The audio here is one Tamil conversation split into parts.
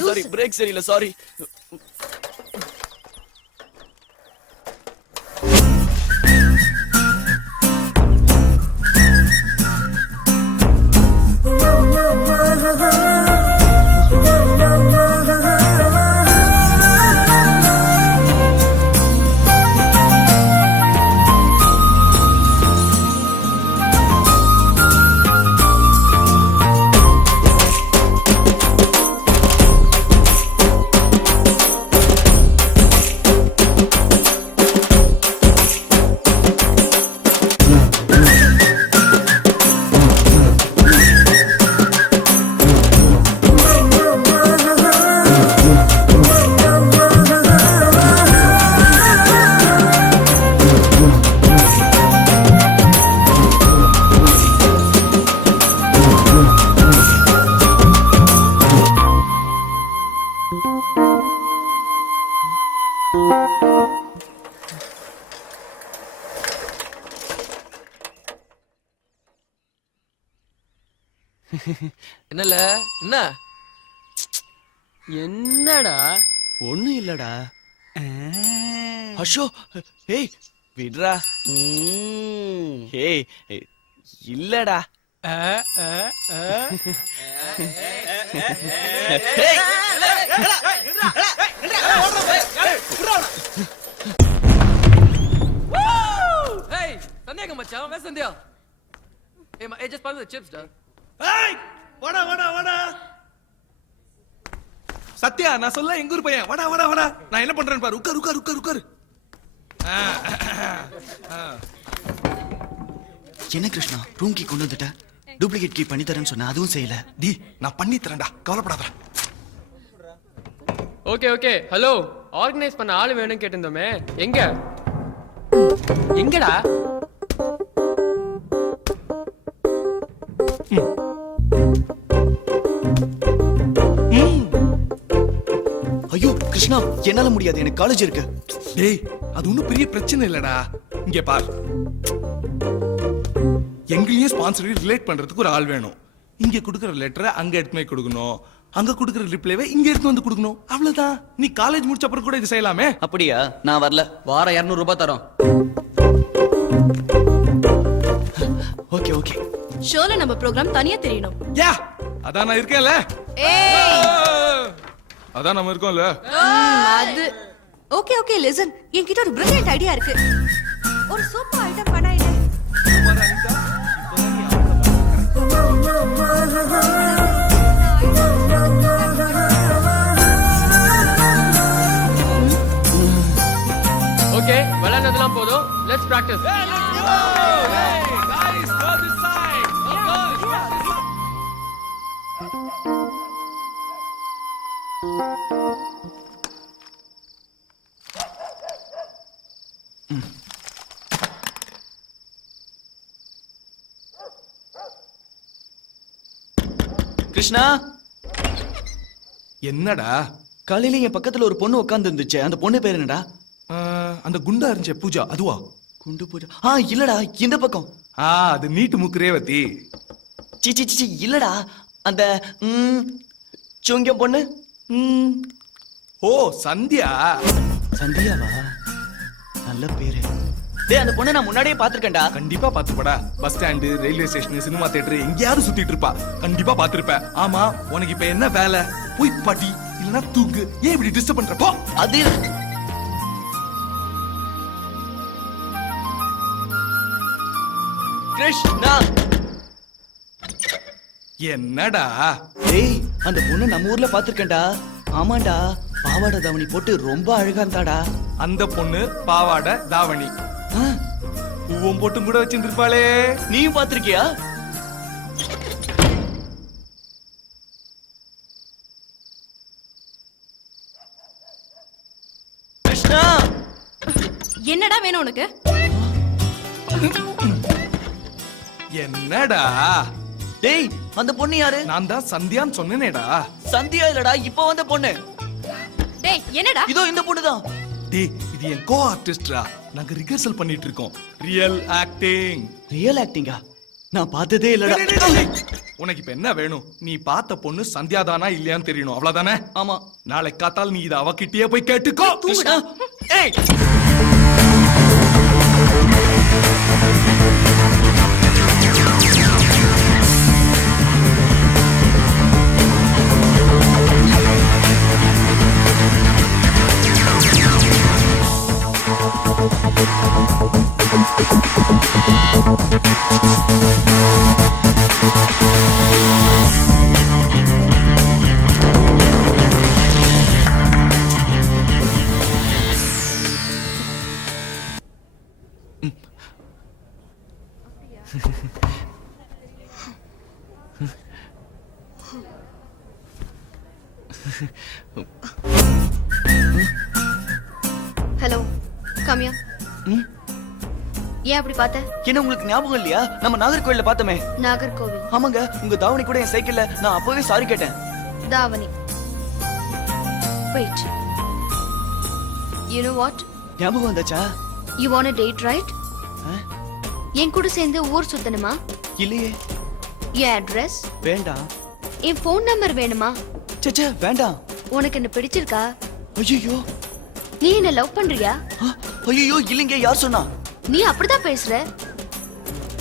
சாரி பிரேக் சரியில்லை சாரி. என்னல என்ன என்னடா? ஒண்ணும் இல்லடா. அஷோ ஏய் விட்ரா. ஏய் இல்லடா. ஏய் சந்தியா மச்சான் வே சந்தியா. ஏய் just pass the chips டா. ஏய் வாடா வாடா வாடா. சத்யா நான் சொல்ல எங்க ஊர் பையன். வாடா வாடா வாடா. நான் என்ன பண்றேன்னு பாரு. உட்கார் உட்கார் உட்கார் உட்கார். என்ன கிருஷ்ணா ரூம் கீ கொண்டு வந்துட்ட? டூப்ளிகேட் கீ பண்ணி தரேன்னு சொன்ன, அதுவும் செய்யல. டி நான் பண்ணி தரேன்டா, கவலைப்படாத. ஓகே ஹலோ, ஆர்கனைஸ் பண்ண ஆளு வேணும் கேட்டிருந்தோமே, எங்க எங்கடா? ஐயோ கிருஷ்ணா என்னால முடியாது, எனக்கு காலேஜ் இருக்கு. டேய் அது ஒன்றும் பெரிய பிரச்சனை இல்லடா. இங்க பார், எங்களையும் ஸ்பான்சர் ரிலேட் பண்றதுக்கு ஒரு ஆள் வேணும். இங்க கொடுக்குற லெட்டரை அங்க எடுத்து போய் கொடுக்கணும், அங்க கொடுக்குற ரிப்ளைவை இங்க எடுத்து வந்து கொடுக்கணும். அவ்வளவுதான். நீ காலேஜ் முடிச்ச அப்புறம் கூட இது செய்யலாமே. அப்படியா? நான் வரல. வாரம் 200 ரூபாய் தரோம். Okay okay. ஷோல நம்ம ப்ரோகிராம் தனியா தெரியணும். யா அதான் நான் இருக்கேன்ல. ஏய் அதான் நம்ம இருக்கோம்ல. அது ஓகே ஓகே லிசன், என்கிட்ட ஒரு பிரில்லியன்ட் ஐடியா இருக்கு. ஒரு சூப்பர் ஐட்டம் பண்ணா என்ன? ஓகே விளையாடுறதுலாம் போதும், லெட்ஸ் பிராக்டிஸ். கிருஷ்ணா என்னடா? காலையில என் பக்கத்துல ஒரு பொண்ணு உட்கார்ந்து இருந்துச்சு, அந்த பொண்ணு பேர் என்னடா? அந்த குண்டா இருந்துச்சே பூஜா, அதுவா? குண்டு பூஜா? இல்லடா, இந்த பக்கம். அது நீட்டு முக்கு ரேவதி. சி சி இல்லடா, அந்த சுங்கம் பொண்ணு. ஓ சந்தியா. சந்தியாவா? நல்ல பேரு. டேய் அந்த பொண்ணை நான் முன்னாடியே பாத்துர்க்கேன்டா. கண்டிப்பா பாத்துப்படா. Bus stand, railway station, cinema theatre எங்கயாவது சுத்திட்டு இருப்பா. கண்டிப்பா பாத்துருப்ப. ஆமா உனக்கு இப்ப என்ன வேலை? போய் படி இல்லனா தூங்கு. ஏன் இப்படி டிஸ்டர்ப் பண்ற? போ. அது கிருஷ்ணா. என்னடா? டேய் அந்த பொண்ணு நம்ம ஊர்ல பாத்துர்க்கேன்டா. ஆமாண்டா, பாவாடை தாவணி போட்டு ரொம்ப அழகா இருந்தாடா. அந்த பொண்ணு பாவாடை தாவணி பூவம் போட்டும் கூட வச்சிருப்பாளே. நீயும் பாத்திருக்கியா? கிருஷ்ணா என்னடா வேணும் உனக்கு? என்னடா? டேய் அந்த பொண்ணு யாரு? நான் தான் சந்தியான்னு சொன்னேனேடா. சந்தியா இல்லடா, இப்போ வந்த பொண்ணு. டேய் என்னடா? இதோ இந்த பொண்ணுதான். டேய் இது என் கோ ஆர்டிஸ்டா. நாங்க ரிஹர்சல் பண்ணிட்டு இருக்கோம். Real acting. ரியல் ஆக்டிங்கா? நான் பார்த்ததே இல்லடா. உனக்கு இப்ப என்ன வேணும்? நீ பார்த்த பொண்ணு சந்தியா தானா இல்லையான்னு தெரியணும், அவ்வளவுதானே? ஆமா. நாளை காத்தால் நீ இத அவகிட்டயே போய் கேட்டுக்கோ. கிருஷ்ணா, ஏய் ஹலோ கம்யா. ஏன் அப்படி பார்த்த? என்ன உங்களுக்கு ஞாபகம் இல்லையா? நம்ம நாகர்கோயில்ல பார்த்தோமே. நாகர்கோவில் ஆமாங்க, உங்க தாவணி கூட என் சைக்கிள்ல நான் அப்பவே சாரி கேட்டேன். தாவணி. Wait. You know what? ஞாபகம் வந்தாச்சா? You want a date, right? என் கூட சேர்ந்து ஊர் சுத்தணுமா? இல்லையே. என் அட்ரஸ் வேண்டாம். என் ஃபோன் நம்பர் வேணுமா? சச்சா வேண்டாம். உனக்கு என்ன பிடிச்சிருக்கா? ஐயோ நீ என்ன லவ் பண்றியா? ஐயோ இல்லைங்க, யார் சொன்னா? நீ அப்படிதான் பேசுற.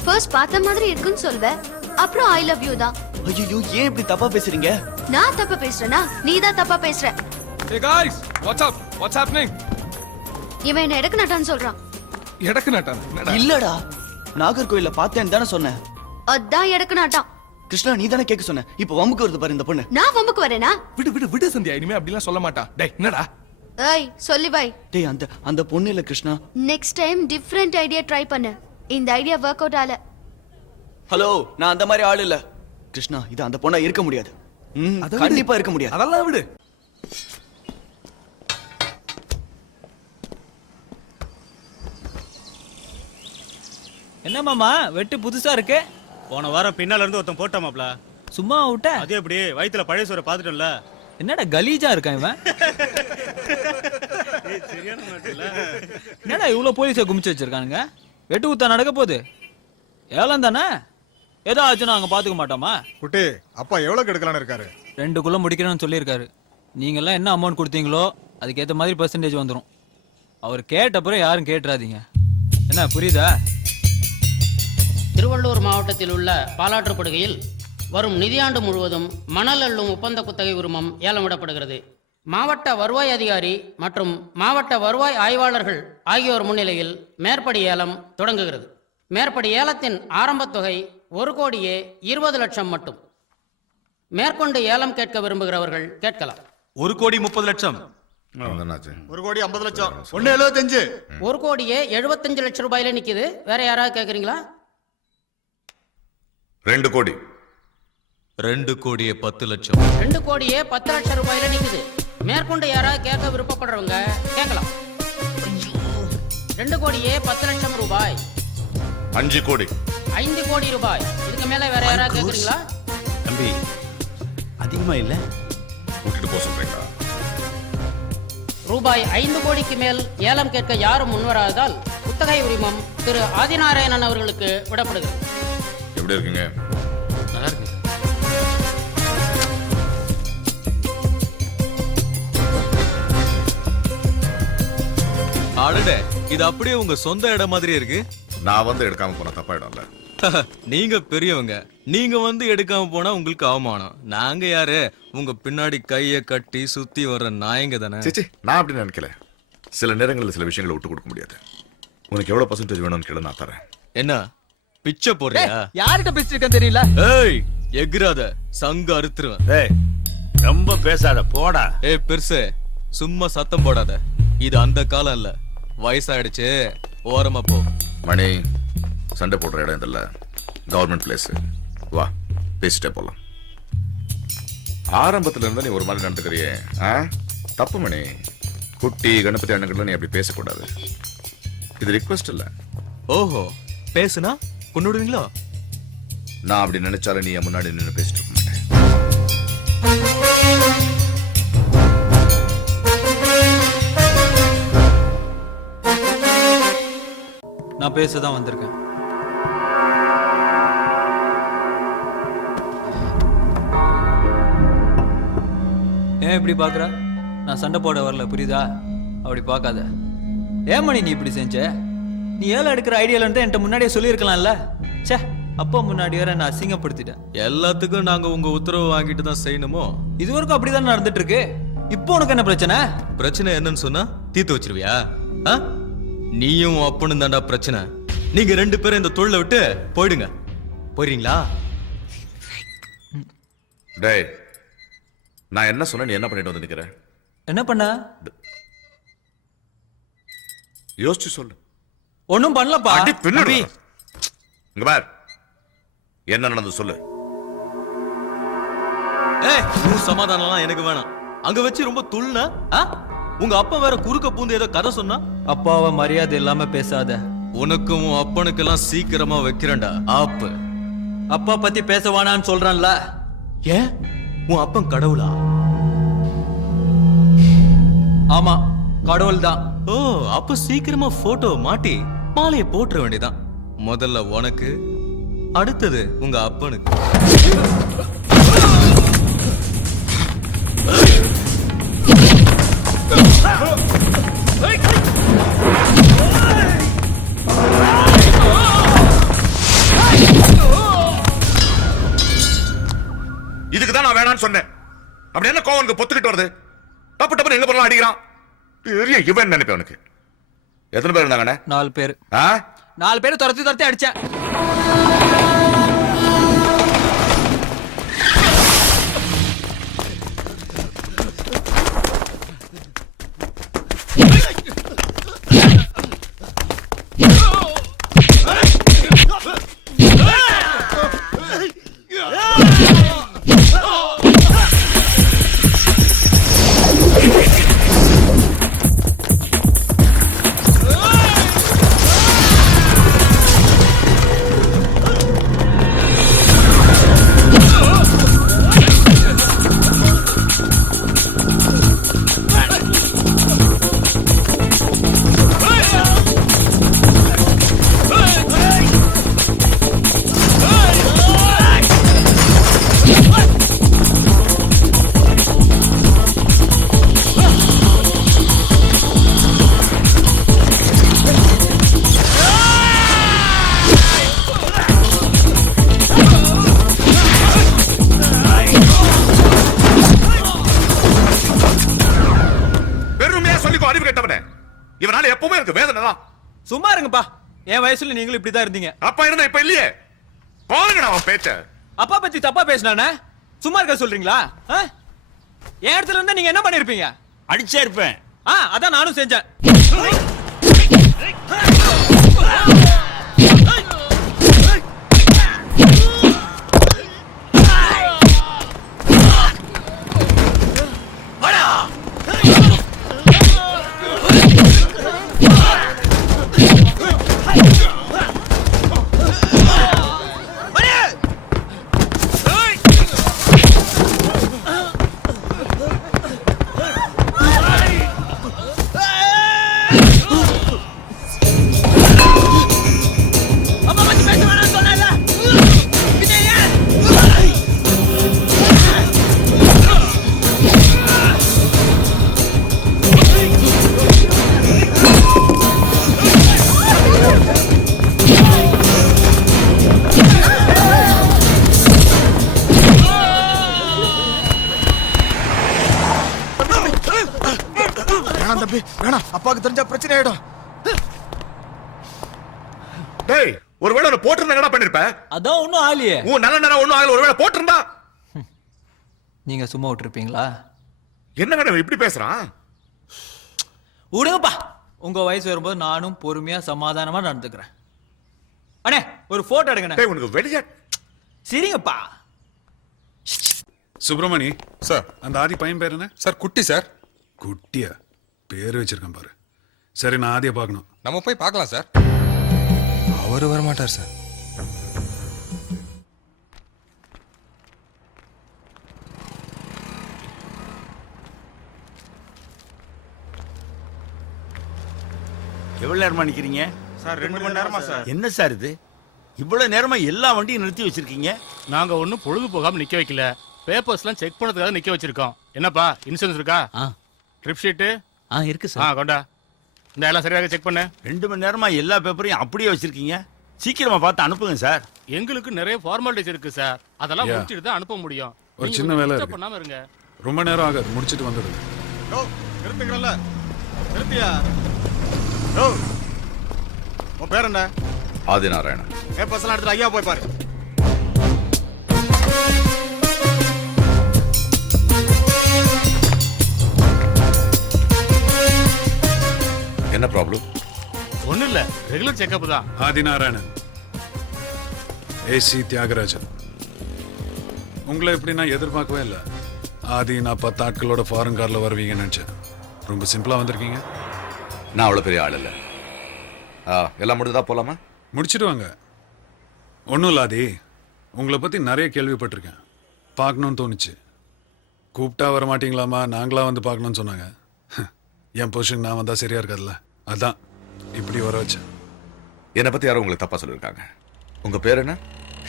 ஃபர்ஸ்ட் பார்த்த மாதிரி இருக்குன்னு சொல்வ, அப்புறம் ஐ லவ் யூ தான். ஐயோ ஏன் இப்படி தப்பா பேசுறீங்க? நான் தப்பா பேசுறேனா? நீ தான் தப்பா பேசுற. Hey guys, what's up? What's happening? இவன் என்ன எடுக்க நட்டான்னு சொல்றான். எடக்கு நட்டான். என்னடா? இல்லடா, நாகர்கோயில்ல பார்த்தேன்னு தானே சொன்னேன். அதான் எடுக்க நட்டான். கிருஷ்ணா நீ தானே கேட்க சொன்ன. இப்ப வம்புக்கு வருது பாரு இந்த பொண்ணு. நான் வம்புக்கு வரேனா? விடு விடு விடு சந்தியா, இனிமே அப்படிலாம் சொல்ல மாட்டா. டேய் என்னடா? ஏய் சொல்லி வை. டேய் அந்த பொண்ணு இல்ல Krishna. Next time different idea try பண்ணு. இந்த ஐடியா வொர்க் அவுட் ஆல. ஹலோ, நான் அந்த மாதிரி ஆள் இல்ல. கிருஷ்ணா இது அந்த பொண்ணா இருக்க முடியாது. அதை விடு. கண்டிப்பா இருக்க முடியாது. அதெல்லாம் விடு. என்ன மாமா வெட்டு புதுசா இருக்கு? போன வாரம் பின்னால இருந்து ஒருத்தன் போட்டாமாப்ல. சும்மா விட்ட? அது எப்படி வயித்துல பழைய சோறை பாத்துட்டோம்ல. என்னடா கலீஜா இருக்கான் இவன்? சரியான மாட்டல. என்னடா இவ்வளவு போலீஸை குமிச்சு வச்சிருக்கானுங்க? வெட்டு குத்தா நடக்க போகுது. ஏலம் தானே, ஏதோ ஆச்சுன்னா அங்க பாத்துக்க மாட்டோமா? குட்டி அப்பா எவ்வளவு எடுக்கலான்னு இருக்காரு? 2 முடிக்கிறேன்னு சொல்லியிருக்காரு. நீங்க எல்லாம் என்ன அமௌண்ட் கொடுத்தீங்களோ அதுக்கேற்ற மாதிரி பெர்சன்டேஜ் வந்துடும். அவர் கேட்டப்புறம் யாரும் கேட்டுறாதீங்க. என்ன புரியுதா? திருவள்ளூர் மாவட்டத்தில் உள்ள பாலாற்றுப்படுகையில் வரும் நிதியாண்டு முழுவதும் மணல் அள்ளும் ஒப்பந்த குத்தகை உரிமம் ஏலம் விடப்படுகிறது. மாவட்ட வருவாய் அதிகாரி மற்றும் மாவட்ட வருவாய் ஆய்வாளர்கள் ஆகியோர் முன்னிலையில் மேற்படி ஏலம் தொடங்குகிறது. மேற்படி ஏலத்தின் ஆரம்பத் தொகை 1,20,00,000 மட்டும். மேற்கொண்டு ஏலம் கேட்க விரும்புகிறவர்கள் கேட்கலாம். 1,30,00,000. 1,50,00,000. 1,75. 1,75,00,000 ரூபாயில நிக்குது. வேற யாராவது கேட்குறீங்களா? 2 கோடி. 2,10,00,000. 2,10,00,000 ரூபாயில நிக்குது. மேற்கொண்டு யாராவது கேட்க விருப்பப்படுறவங்க கேட்கலாம். 2,10,00,000 ரூபாய். 5 கோடி. 5 கோடி ரூபாய். இதுக்கு மேல வேற யாராவது கேட்குறீங்களா? தம்பி அதிகமா இல்ல? விட்டுட்டு போக சொல்றீங்களா? ரூபாய் 5 கோடிக்கு மேல் ஏலம் கேட்க யாரும் முன்வராததால் குத்தகை உரிமம் திரு ஆதிநாராயணன் அவர்களுக்கு விடப்படுகிறது. எப்படி இருக்கீங்க? நல்லா இருக்கு. அடடே, இது அப்படியே உங்க சொந்த இடம் மாதிரி இருக்கு. நான் வந்து எடுக்காம போன தப்பாயிடும்ல. நீங்க பெரியவங்க, நீங்க வந்து எடுக்காம போனா உங்களுக்கு அவமானம். நாங்க யாரு? உங்க பின்னாடி கைய கட்டி சுத்தி வர்ற நாயங்க தானே. சேச்சி, நான் அப்படி நினைக்கல. சில நேரங்களில் சில விஷயங்களை விட்டு கொடுக்க முடியாது. உனக்கு எவ்வளவு பர்சன்டேஜ் வேணும்னு கேளு, நான் தரேன். என்ன பிச்சை போடுறியா? யார்கிட்ட பேசிருக்கேன் தெரியல. ஏய் எகிராத, சங்க அறுத்துருவேன். ஏய் ரொம்ப பேசாத போடா. ஏய் பெருசு, சும்மா சத்தம் போடாத. இது அந்த காலம் இல்ல, வயசாயிடுச்சு. ஓரமா போ. மணி, சண்டை போடுற இடம் இதல்ல, கவர்மெண்ட் பிளேஸ். வா பேசிட்டே போலாம். ஆரம்பத்துல இருந்தா நீ ஒரு மாதிரி நடந்துக்கிறியே, தப்பு மணி. குட்டி கணபதி அண்ணன் நீ அப்படி பேசக்கூடாது. இது ரிக்வெஸ்ட் இல்ல. ஓஹோ, பேசுனா கொண்டுடுவீங்களா? நான் அப்படி நினைச்சாலும் நீ என் முன்னாடி நின்று பேசிட்டு இருக்க மாட்டேன். நான் பேச தான் வந்திருக்கேன். ஏன் இப்படி பார்க்குற? நான் சண்டை போட வரல, புரியுதா? அப்படி பார்க்காத. ஏன் மணி நீ இப்படி செஞ்ச? நீ ஏழை எடுக்கிற ஐடியால இருந்து என்கிட்ட முன்னாடியே சொல்லியிருக்கலாம்ல. ச்சே, அப்பா முன்னாடி வர நான் அசிங்கப்படுத்திட்டேன். எல்லாத்துக்கும் நாங்க உங்க உத்தரவு வாங்கிட்டு தான் செய்யணுமோ? இது வரைக்கும் அப்படிதான் நடந்துட்டு இருக்கு. இப்போ உனக்கு என்ன பிரச்சனை? பிரச்சனை என்னன்னு சொன்னா தீர்த்து வச்சிருவியா? ஆ? நீயும் உன் அப்பனும் தாண்டா பிரச்சனை. நீங்க 2 பேரும் இந்த தொழிலை விட்டு போயிடுங்க. போயிடுறீங்களா? டேய், நான் என்ன சொன்ன, நீ என்ன பண்ணிட்டு வந்து நிக்கிற? என்ன பண்ண? யோசிச்சு சொல்லு. ஒன்னும் பண்ணலப்பா. அடி பின்னாடி தம்பி. வா. இங்க பார், என்ன நடந்து சொல்லு. ஏய், உன் சமாதானம்லாம் எனக்கு வேணாம். அங்க வச்சு ரொம்ப துள்ளுன. உங்க அப்பா வேற குறுக்க பூந்து ஏதோ கதை சொன்னா. அப்பாவை மரியாதை இல்லாம பேசாத. உனக்கும் உன் அப்பனுக்கெல்லாம் சீக்கிரமா வைக்கிறேன்டா ஆப்பு. அப்பா பத்தி பேச வேணான்னு சொல்றான்ல. ஏன் உன் அப்பன் கடவுளா? ஆமா, கடவுள் தான். ஓ, அப்ப சீக்கிரமா போட்டோ மாட்டி மாலையை போட்டுற வேண்டியதான். முதல்ல உனக்கு, அடுத்தது உங்க அப்பனுக்கு. இதுக்கு தான் நான் வேணான்னு சொன்னேன். அப்படி என்ன கோவம் உனக்கு பொத்துக்கிட்டு வருது? டப்பு டப்புன்னு எங்க போறலாம் அடிக்கிறான். பெரிய இவன் நினைப்பேன் உனக்கு. எத்தனை பேர் இருந்தாங்கண்ணே? 4 பேர். ஆ? 4 பேர் துரத்தி அடிச்சேன். இவனால எப்பவுமே எனக்கு வேதனை தான். சும்மா இருங்கப்பா. என் வயசுல நீங்களும் இப்படிதான் இருந்தீங்க. அப்பா இருந்தா இப்ப இல்லையே. பாருங்கடா அவன் பேச்ச. அப்பா பத்தி தப்பா பேசினானே சும்மா இருக்க சொல்றீங்களா? என் இடத்துல இருந்தா நீங்க என்ன பண்ணிருப்பீங்க? அடிச்சே இருப்பேன். அதான் நானும் செஞ்சேன். அப்பாக்கு தெரிஞ்சா பிரச்சனை ஆயிடும். டேய், ஒருவேளை போட்டிருந்தா என்ன பண்ணிருப்ப? அதான் ஒண்ணும் ஆலியே. நல்ல நேரம் ஒண்ணும் ஆகல. ஒருவேளை போட்டிருந்தா நீங்க சும்மா விட்டுருப்பீங்களா? என்ன மேடம் இப்படி பேசுறான்? விடுங்கப்பா. உங்க வயசு வரும்போது நானும் பொறுமையா சமாதானமா நடந்துக்கிறேன். அண்ணே, ஒரு போட்டோ எடுங்கண்ணே. டேய், உனக்கு வெளிய சரிங்கப்பா. சுப்பிரமணி சார், அந்த ஆதி பையன் பேர் என்ன சார்? குட்டி சார். குட்டியா பேர் வச்சிருக்கேன் பாரு. சரி, நான் ஆதியை பார்க்கணும். நம்ம போய் பார்க்கலாம் சார். அவர் வரமாட்டார் சார். எவ்வளவு நேரமா நிக்கிறீங்க? சார் 2 மணி நேரமா சார். என்ன சார் இது? இவ்வளவு நேரமா எல்லா வண்டியும் நிறுத்தி வச்சிருக்கீங்க. நாங்க ஒண்ணும் பொழுது போகாம நிக்க வைக்கல. பேப்பர்ஸ்லாம் செக் பண்ணதுக்காக நிக்க வச்சிருக்கோம். என்னப்பா இன்சூரன்ஸ் இருக்கா? ட்ரிப் ஷீட் இருக்கு கொண்டா. இந்த எல்லாம் சரியாக செக் பண்ணு. 2 மணி நேரமா எல்லா பேப்பரையும் அப்படியே வச்சிருக்கீங்க. சீக்கிரமா பார்த்து அனுப்புங்க சார். எங்களுக்கு நிறைய ஃபார்மாலிட்டிஸ் இருக்கு சார். அதெல்லாம் முடிச்சிட்டு தான் அனுப்ப முடியும். ஒரு சின்ன வேலை இருக்கு. பண்ணாம இருங்க. ரொம்ப நேரம் ஆகாது, முடிச்சிட்டு வந்துடுங்க. நிறுத்துக்கிறல்ல. நிறுத்தியா? உன் பேர் என்ன? ஆதிநாராயணன். பேப்பர்ஸ் எல்லாம் எடுத்து ஐயா போய் பாரு. என்ன ப்ராப்ளம்? ஒண்ணும் இல்ல, ரெகுலர் செக்அப் தான். ஆதிநாராயணன், ஏசி தியாகராஜன். உங்களை எப்படி நான் எதிர்பார்க்கவே இல்லை. ஆதி, நான் 10 ஆட்களோட ஃபாரின் கார்ல வருவீங்கன்னு நினைச்சேன். ரொம்ப சிம்பிளா வந்திருக்கீங்க. நான் அவ்வளவு பெரிய ஆள் இல்ல. எல்லாம் முடிஞ்சதா போலாமா? முடிச்சிட்டு வாங்க. ஒன்றும் இல்லை ஆதி, உங்களை பற்றி நிறைய கேள்விப்பட்டிருக்கேன். பார்க்கணுன்னு தோணுச்சு. கூப்பிட்டா வர மாட்டீங்களாமா, நாங்களா வந்து பார்க்கணும்னு சொன்னாங்க. என் பொசிஷன் நான் வந்தால் சரியா இருக்காதுல்ல, அதான் இப்படி வர வச்சேன். என்னை பத்தி யாரும் உங்களுக்கு தப்பா சொல்லிருக்காங்க. உங்க பேர் என்ன?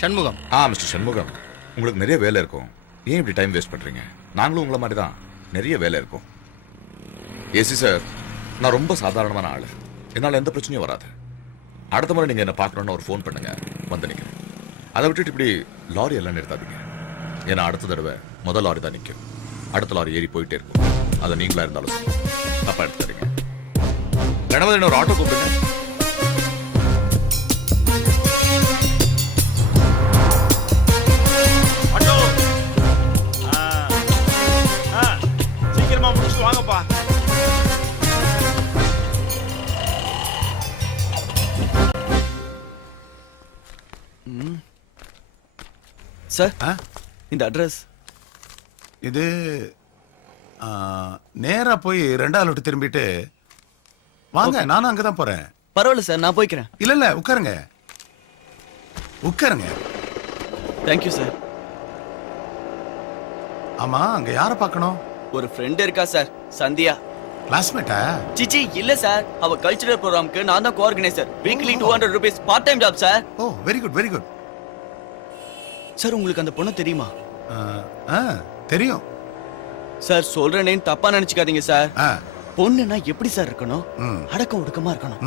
சண்முகம். மிஸ்டர் சண்முகம், உங்களுக்கு நிறைய வேலை இருக்கும். ஏன் இப்படி டைம் வேஸ்ட் பண்றீங்க? நாங்களும் உங்களை மாதிரி தான், நிறைய வேலை இருக்கும். ஏசி சார், நான் ரொம்ப சாதாரணமான ஆளு. என்னால் எந்த பிரச்சனையும் வராது. அடுத்த முறை நீங்க என்ன பார்க்கணும்னு ஒரு ஃபோன் பண்ணுங்க, வந்து நிற்கிறேன். அதை விட்டுட்டு இப்படி லாரி எல்லாம் நிறுத்தாதீங்க. ஏன்னா அடுத்த தடவை முதல் லாரி தான் நிற்கும். அடுத்த லாரி ஏறி போயிட்டே இருக்கும். அதை நீங்களா இருந்தாலும் சரி, தப்பா எடுத்துறீங்க. கணவன் என்ன ஒரு ஆட்டோ கூப்பிடுங்க. ஆட்டோ. சீக்கிரமா முடிச்சுட்டு வாங்கப்பா. சார், இந்த அட்ரஸ். இது நேரா போய் 2ஆவது விட்டு திரும்பிட்டு வாங்க. நானும் அங்கதான் போறேன். பரவாயில்ல சார், நான் போய்க்கிறேன். இல்ல உட்காருங்க, உட்காருங்க. Thank you sir. ஆமா, அங்க யார பார்க்கணும்? ஒரு ஃப்ரெண்ட் இருக்கா சார், சந்தியா. கிளாஸ்மேட்டா? சிச்சி இல்ல சார், அவ கல்ச்சுரல் ப்ரோகிராம்க்கு நான் தான் coorganiser. Weekly 200 rupees part time job sir. Oh, very good very good. Sir, உங்களுக்கு அந்த பொண்ணு தெரியுமா? தெரியும் சார். சொல்றேனே தப்பா நினைச்சுக்காதீங்க சார். பொண்ணுனா எப்படி சார் இருக்கணும்? அடக்கம் ஒடுக்கமா இருக்கணும்.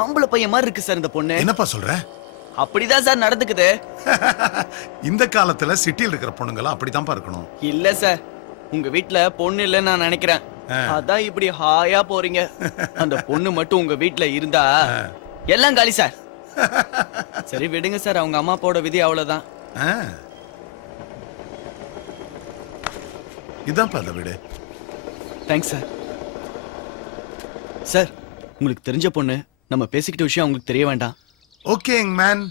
ஆம்பளை பையன் மாதிரி இருக்கு சார் இந்த பொண்ணு. என்னப்பா சொல்ற? அப்படிதான் சார் நடந்துக்குது. இந்த காலத்துல சிட்டியில் இருக்கிற பொண்ணுங்கலாம் அப்படிதான் இருக்கணும். இல்ல சார், உங்க வீட்ல பொண்ணு இல்லைன்னு நான் நினைக்கிறேன். அதான் இப்படி ஹாயா போறீங்க. அந்த பொண்ணு மட்டும் உங்க வீட்ல இருந்தா எல்லாம் காலி சார். சரி விடுங்க சார், அவங்க அம்மா அப்பாவோட விதி அவ்வளவுதான். இதான் அந்த வீடு. Thanks sir. சார், உங்களுக்கு தெரிஞ்ச பொண்ணு, நம்ம பேசிக்கிட்ட விஷயம் உங்களுக்கு தெரிய வேண்டாம். Okay man,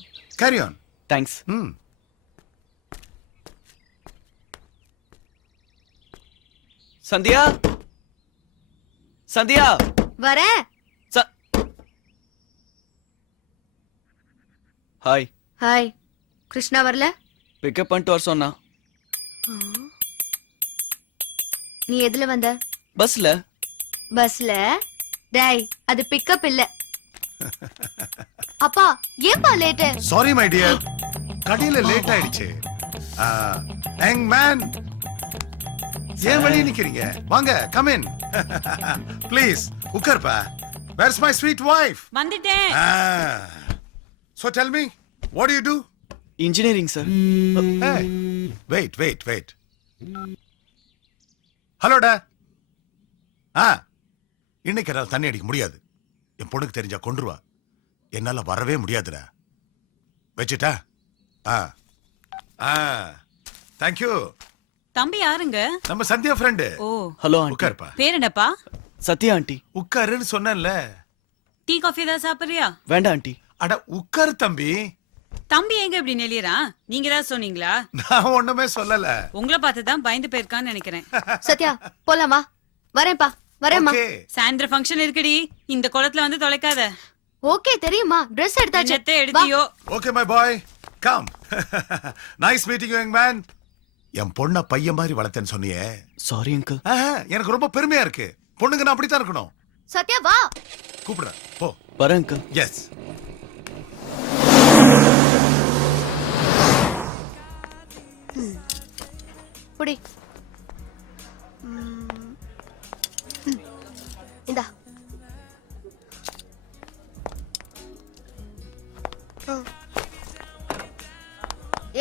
carry on. Thanks. Sandhya, Sandhya. வரேன். ஹாய். ஹாய். கிருஷ்ணா வரல? பிக்கப் பண்ணிட்டு வர சொன்னா. நீ எதுல வந்த? பஸ்ல. பஸ்ல? டேய், அது பிக்கப் இல்ல. அப்பா, ஏன்பா லேட்? சாரி மை டியர், கடையில லேட் ஆயிடுச்சு. யங் மேன், ஏன் வெளிய நிக்கிறீங்க? வாங்க, கம் இன். ப்ளீஸ் உட்கார்ப்பா. Where's my sweet wife? வந்துட்டேன். So tell me, what do you do? Engineering sir. Hey, wait. ஹலோடா. இன்னைக்கு என்னால் தண்ணி அடிக்க முடியாது. என் பொண்ணுக்கு தெரிஞ்சா கொன்றுவா. என்னால வரவே முடியாதுடா. வச்சுட்டா? தேங்க்யூ. தம்பி யாருங்க? நம்ம சந்தியா ஃப்ரெண்டு. ஓ, ஹலோ. உட்காருப்பா. பேர் என்னப்பா? சத்யா ஆண்டி. உட்காருன்னு சொன்னேன்ல. டீ காஃபி ஏதாவது சாப்பிடுறியா? வேண்டாம் ஆண்டி. அட உட்காரு தம்பி. தம்பி எங்க இப்படி நெளியறான்? நீங்க தான் சொன்னீங்களா? நான் ஒண்ணுமே சொல்லல. உங்களை பார்த்து தான் பயந்து போயிருக்கான்னு நினைக்கிறேன். சத்யா, போலாமா? வரேன்ப்பா, வரேம்மா. சாயந்தரம் ஃபங்க்ஷன் இருக்குடி, இந்த குளத்துல வந்து தொலைக்காத. ஓகே, தெரியுமா? Dress எடுத்தாச்சு. எடுத்தியோ? Okay my boy, come. Nice meeting you young man. என் பொண்ண பையன் மாதிரி வளர்த்தேன்னு சொன்னியே. Sorry uncle. எனக்கு ரொம்ப பெருமையா இருக்கு. பொண்ணுங்க நான் அப்படித்தான் இருக்கணும். சத்யா வா. கூப்பிடுறேன், போ. வரேன் அங்கிள். எஸ். புடி. இந்தா.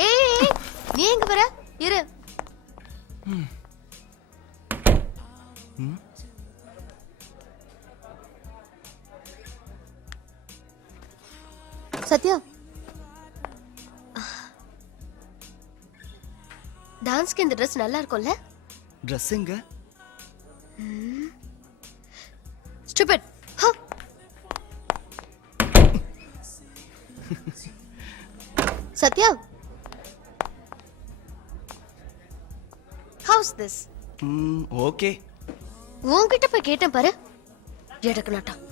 ஏய், நீ எங்க வர? இரு. சத்யா, டான்ஸ்க்கு இந்த ட்ரெஸ் நல்லா இருக்கும்ல? ட்ரெஸ் எங்க? Stupid. Sathya, house this? Okay. உன்கிட்ட போய் கேட்டேன் பாரு, எடுக்க மாட்டான்.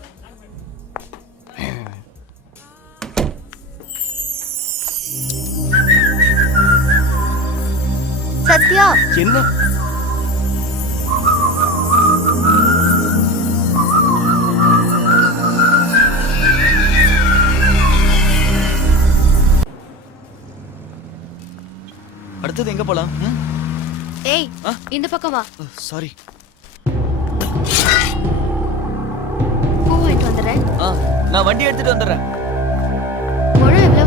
சத்யா, என்ன? அடுத்தது எங்க போலாம்? ஏய், இந்த பக்கம் வா. சாரி. பூ வாங்கிட்டு வந்துடுறேன். நான் வண்டி எடுத்துட்டு வந்துடுறேன். முழம் எவ்வளோ?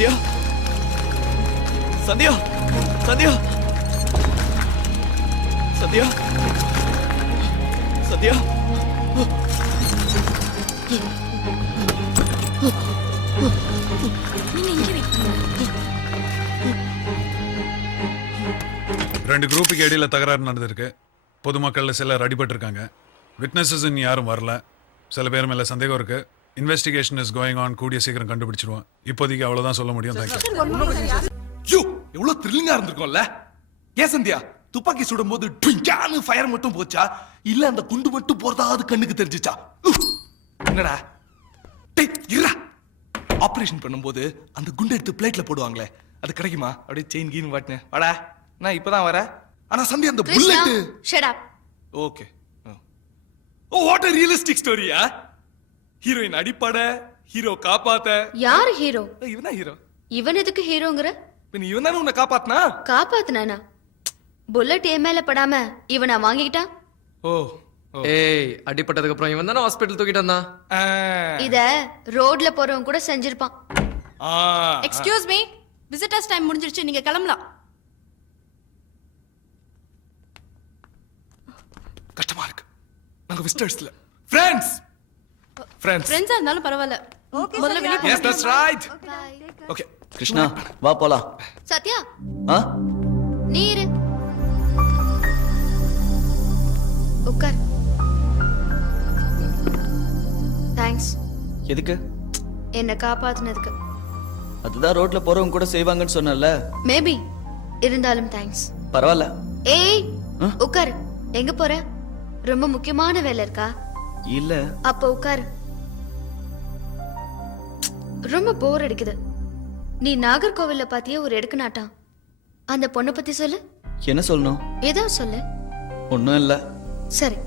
சத்யா, சத்யா, சத்யா, சத்யா, சத்யா. ரெண்டு குரூப்புக்கு இடையில தகராறு நடந்திருக்கு. பொதுமக்கள்ல சிலர் அடிபட்டிருக்காங்க. விட்னஸஸ் யாரும் வரல. சில பேர் மேல சந்தேகம் இருக்கு. Investigation is going on. கூடிய சீக்கிரம் கண்டுபிடிச்சிருவோம். இப்போதைக்கு அவ்வளவுதான் சொல்ல முடியும். யூ எவ்வளவு த்ரில்லிங்கா இருந்திருக்கும்ல. ஏன் சந்தியா, துப்பாக்கி சுடும் போது ட்விங்கானு ஃபயர் மட்டும் போச்சா, இல்ல அந்த குண்டு மட்டும் போறதாவது கண்ணுக்கு தெரிஞ்சுச்சா? என்னடா டேய் இருடா. ஆபரேஷன் பண்ணும்போது அந்த குண்டு எடுத்து பிளேட்ல போடுவாங்களே, அது கிடைக்குமா? அப்படியே செயின் கீன் வாட்டினேன். வாடா, நான் இப்பதான் வரேன். ஆனா சந்தியா அந்த bullet. Shut up. Okay. Oh what a realistic ஸ்டோரியா. ஹீரோயின் அடிப்பட, ஹீரோ காப்பாத்த. யார் ஹீரோ? இவனா ஹீரோ. இவன் எதுக்கு ஹீரோங்கற? பின் இவன் தானே உன்னை காப்பாத்துனா? காப்பாத்துனானா? புல்லட் ஏ மேல படாம இவனா வாங்கிட்டான். ஓ ஏய், அடிபட்டதுக்கு அப்புறம் இவன் தானே ஹாஸ்பிடல் தூக்கிட்டு வந்தான். இத ரோட்ல போறவன் கூட செஞ்சிருப்பான். எக்ஸ்கியூஸ் மீ, விசிட்டர்ஸ் டைம் முடிஞ்சிருச்சு, நீங்க கிளம்பலாம். நாங்க விசிட்டர்ஸ்ல ஃப்ரெண்ட்ஸ் ஃப்ரெண்ட்ஸா இருந்தாலும் பரவாயில்ல முதல்ல வெளிய yes that's right okay Krishna வா போலாம். சத்யா ஆ நீ இரு. உட்கார். தேங்க்ஸ் எதுக்கு? என்ன காப்பாத்துனதுக்கு. அதுதான் ரோட்ல போறவங்க கூட செய்வாங்கன்னு சொன்னல. மேபி இருந்தாலும் தேங்க்ஸ். பரவாயில்ல. ஏய் உட்கார். எங்க போற? ரொம்ப முக்கியமான வேலை இருக்கா? இல்ல. அப்ப உட்கார். ரொம்ப போர் அடிக்குது. நீ நாகர்கோவில்ல பாத்திய ஒரு எடுக்கு நாட்டான். அந்த பொண்ணை பத்தி சொல்லு. என்ன சொல்லணும்? ஏதோ சொல்லு. ஒண்ணும் இல்ல. சரி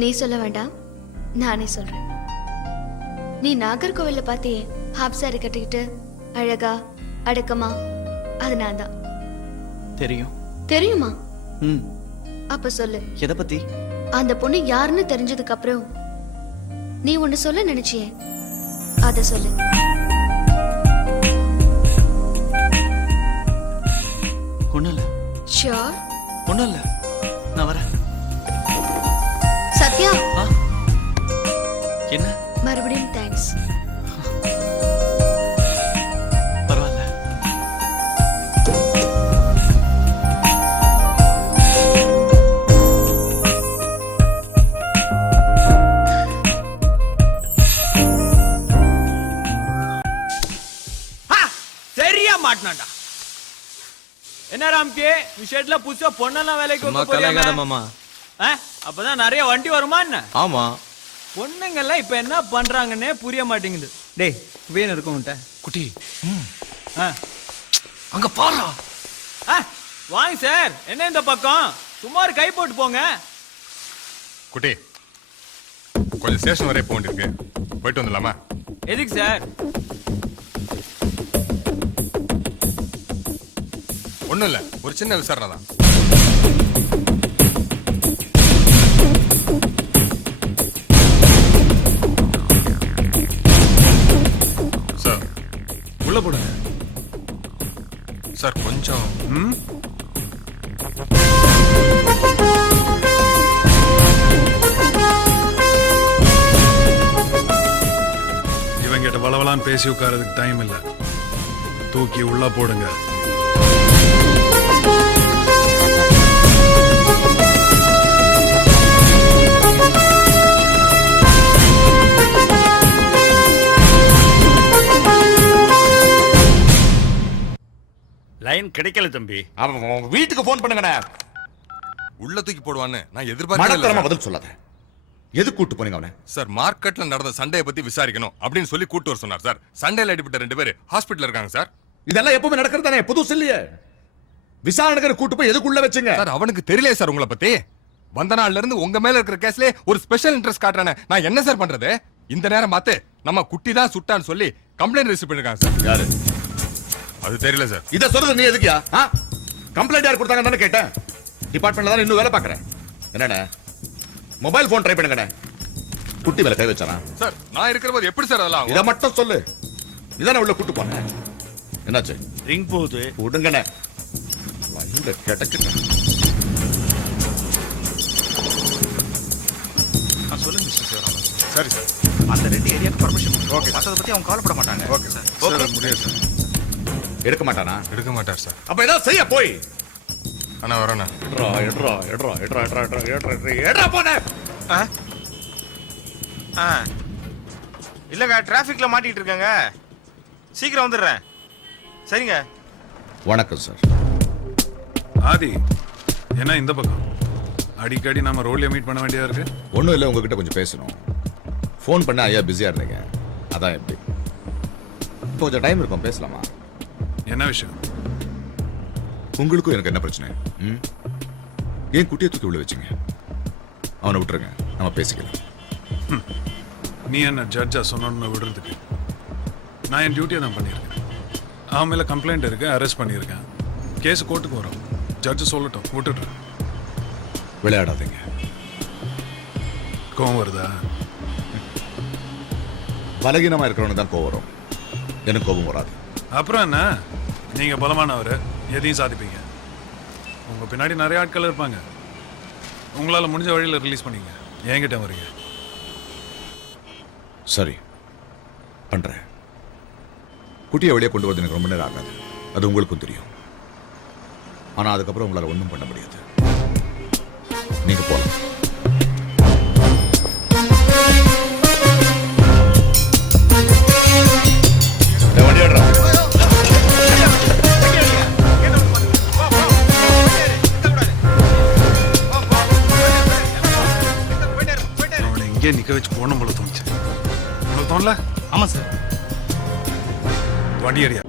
நீ சொல்ல வேண்டாம், நானே சொல்றேன். நீ நாகர்கோவில்ல பாத்தியே ஹாப் சாரி கட்டிக்கிட்டு அழகா அடக்கமா, அது நான் தான். தெரியும். தெரியுமா? ம். அப்ப சொல்லு. எதை பத்தி? அந்த பொண்ணு யாருன்னு தெரிஞ்சதுக்கு அப்புறம் நீ ஒன்னு சொல்ல நினைச்சியே, அத சொல்லு. ஒண்ணும் இல்ல. ஷியோர்? ஒண்ணும் இல்ல. நான் வரேன். சத்யா என்ன? மறுபடியும் தேங்க்ஸ். பரவாயில்ல. சரியா மாட்டினாண்டா. என்ன ராம்கே, விஷயத்துல புதுசா பொண்ணெல்லாம் வேலைக்கு சும்மா வைக்க போறியாமே? கலாய்க்காத மாமா. அப்பதான் நிறைய வண்டி வருமா என்ன? ஆமா. பொண்ணுங்கெல்லாம் இப்ப என்ன பண்றாங்கன்னே புரிய மாட்டேங்குது. டேய் வேணும் இருக்கும் உன்ட்ட குட்டி ஆ. அங்க பாரா. வாங்க சார், என்ன இந்த பக்கம் சும்மா ஒரு கை போட்டு போங்க. குட்டி கொஞ்சம் ஸ்டேஷன் வரைய போக வேண்டியிருக்கு, போயிட்டு வந்துடலாமா? எதுக்கு சார்? ஒண்ணும் இல்ல, ஒரு சின்ன விசாரணை தான். சார் உள்ள போடுங்க. சார் கொஞ்சம் இவங்கிட்ட வளவலான்னு பேசி உட்காரதுக்கு டைம் இல்ல. தூக்கி உள்ள போடுங்க. லைன் கிடைக்கல தம்பி. அவன் வீட்டுக்கு போன் பண்ணுங்கண்ணே. உள்ள தூக்கி போடுவான்னு நான் மடத்தரமா எதிர்பார்க்கல. பதில் சொல்லாத. எது கூட்டு போனீங்க அவனை? சார் மார்க்கெட்ல நடந்த சண்டையை பத்தி விசாரிக்கணும் அப்படின்னு சொல்லி கூட்டு வர சொன்னார் சார். சண்டையில அடிபட்ட 2 பேர் ஹாஸ்பிடல்ல இருக்காங்க சார். இதெல்லாம் எப்பவுமே நடக்கிறது தானே, புதுசு இல்லையே. விசாரணைக்கு கூட்டு போய் எதுக்குள்ள வச்சுங்க? சார் அவனுக்கு தெரியலையே சார் உங்களை பத்தி. வந்த நாள்ல இருந்து உங்க மேல இருக்கிற கேஸ்ல ஒரு ஸ்பெஷல் இன்ட்ரெஸ்ட் காட்டுறானே, நான் என்ன சார் பண்றது? இந்த நேரம் பார்த்து நம்ம குட்டி தான் சுட்டான்னு சொல்லி கம்ப்ளைண்ட் ரிசீவ் பண்ணிருக்காங்க சார். யாரு? அது தெரியல சார். இத சொல்றது நீ எதுக்கியா? கம்ப்ளைண்ட் யார் கொடுத்தாங்கன்னு தானே கேட்டேன். டிபார்ட்மெண்ட்ல தான் இன்னும் வேலை பார்க்கறேன். என்னண்ணே மொபைல் போன் ட்ரை பண்ணுங்கண்ணே. குட்டி மேல கை வச்சானா? சார் நான் இருக்கிற போது எப்படி சார் அதெல்லாம் இத மட்டும் சொல்லு. இதானே உள்ள கூட்டு போனேன். என்னாச்சு? ரிங் போகுது. விடுங்கண்ணே. வயல்ல கிடக்குது. சொல்லுங்க மிஸ்டர் சிவராமன். சரி சார். அந்த 2 ஏரியாக்கு பர்மிஷன். ஓகே. மத்தத பத்தி அவங்க கவலைப்பட மாட்டாங்க. Okay sir. சார் முடியாது சார். எடுக்க மாட்டானா? எடுக்க மாட்டார் சார். அப்ப ஏதாவது செய்ய போய். அண்ணா வரேண்ணா. எடுறா போனே. இல்லங்க டிராபிக்ல மாட்டிட்டு இருக்காங்க. சீக்கிரம் வந்துடுறேன். சரிங்க. வணக்கம் சார். ஆதி என்ன இந்த பக்கம்? அடிக்கடி நாம ரோட்ல மீட் பண்ண வேண்டியதா இருக்கு. ஒன்றும் இல்லை, உங்ககிட்ட கொஞ்சம் பேசணும். ஃபோன் பண்ண ஐயா பிஸியாக இருந்தீங்க, அதான் எப்படி. இப்போ கொஞ்சம் டைம் இருக்கும், பேசலாமா? என்ன விஷயம்? உங்களுக்கும் எனக்கு என்ன பிரச்சனை? ஏன் குட்டியை தூக்கி உள்ள வச்சுங்க? அவனை விட்டுருங்க, நம்ம பேசிக்கலாம். நீ என்ன ஜட்ஜா சொன்னு விடுறதுக்கு? நான் என் டியூட்டியை தான் பண்ணியிருக்கேன். அவன் மேல கம்ப்ளைண்ட் இருக்கு, அரெஸ்ட் பண்ணியிருக்கேன். கேஸ் கோர்ட்டுக்கு வரும். ஜட்ஜ் சொல்லட்டும், விட்டுடுறேன். விளையாடாதீங்க. கோவம் வருதா? பலகீனமா இருக்கிறவனு தான் கோவம் வரும், எனக்கு கோபம் வராது. அப்புறம் என்ன, நீங்க பலமானவர், எதையும் சாதிப்பீங்க. உங்க பின்னாடி நிறைய ஆட்கள் இருப்பாங்க. உங்களால முடிஞ்ச வழியில் ரிலீஸ் பண்ணீங்க. என்கிட்ட வரீங்க? சரி பண்றேன். குட்டியை வெளியே கொண்டு வரது எனக்கு ரொம்ப நேரம் ஆகாது, அது உங்களுக்கும் தெரியும். ஆனா அதுக்கப்புறம் உங்களால ஒன்றும் பண்ண முடியாது. நீங்க போலாம். டேய், வண்டி எடுடா. அவனை இங்கே நிக்க வச்சு போன போல தோணுச்சு. உங்களுக்கு தோணல? ஆமா சார். வண்டி அடியா.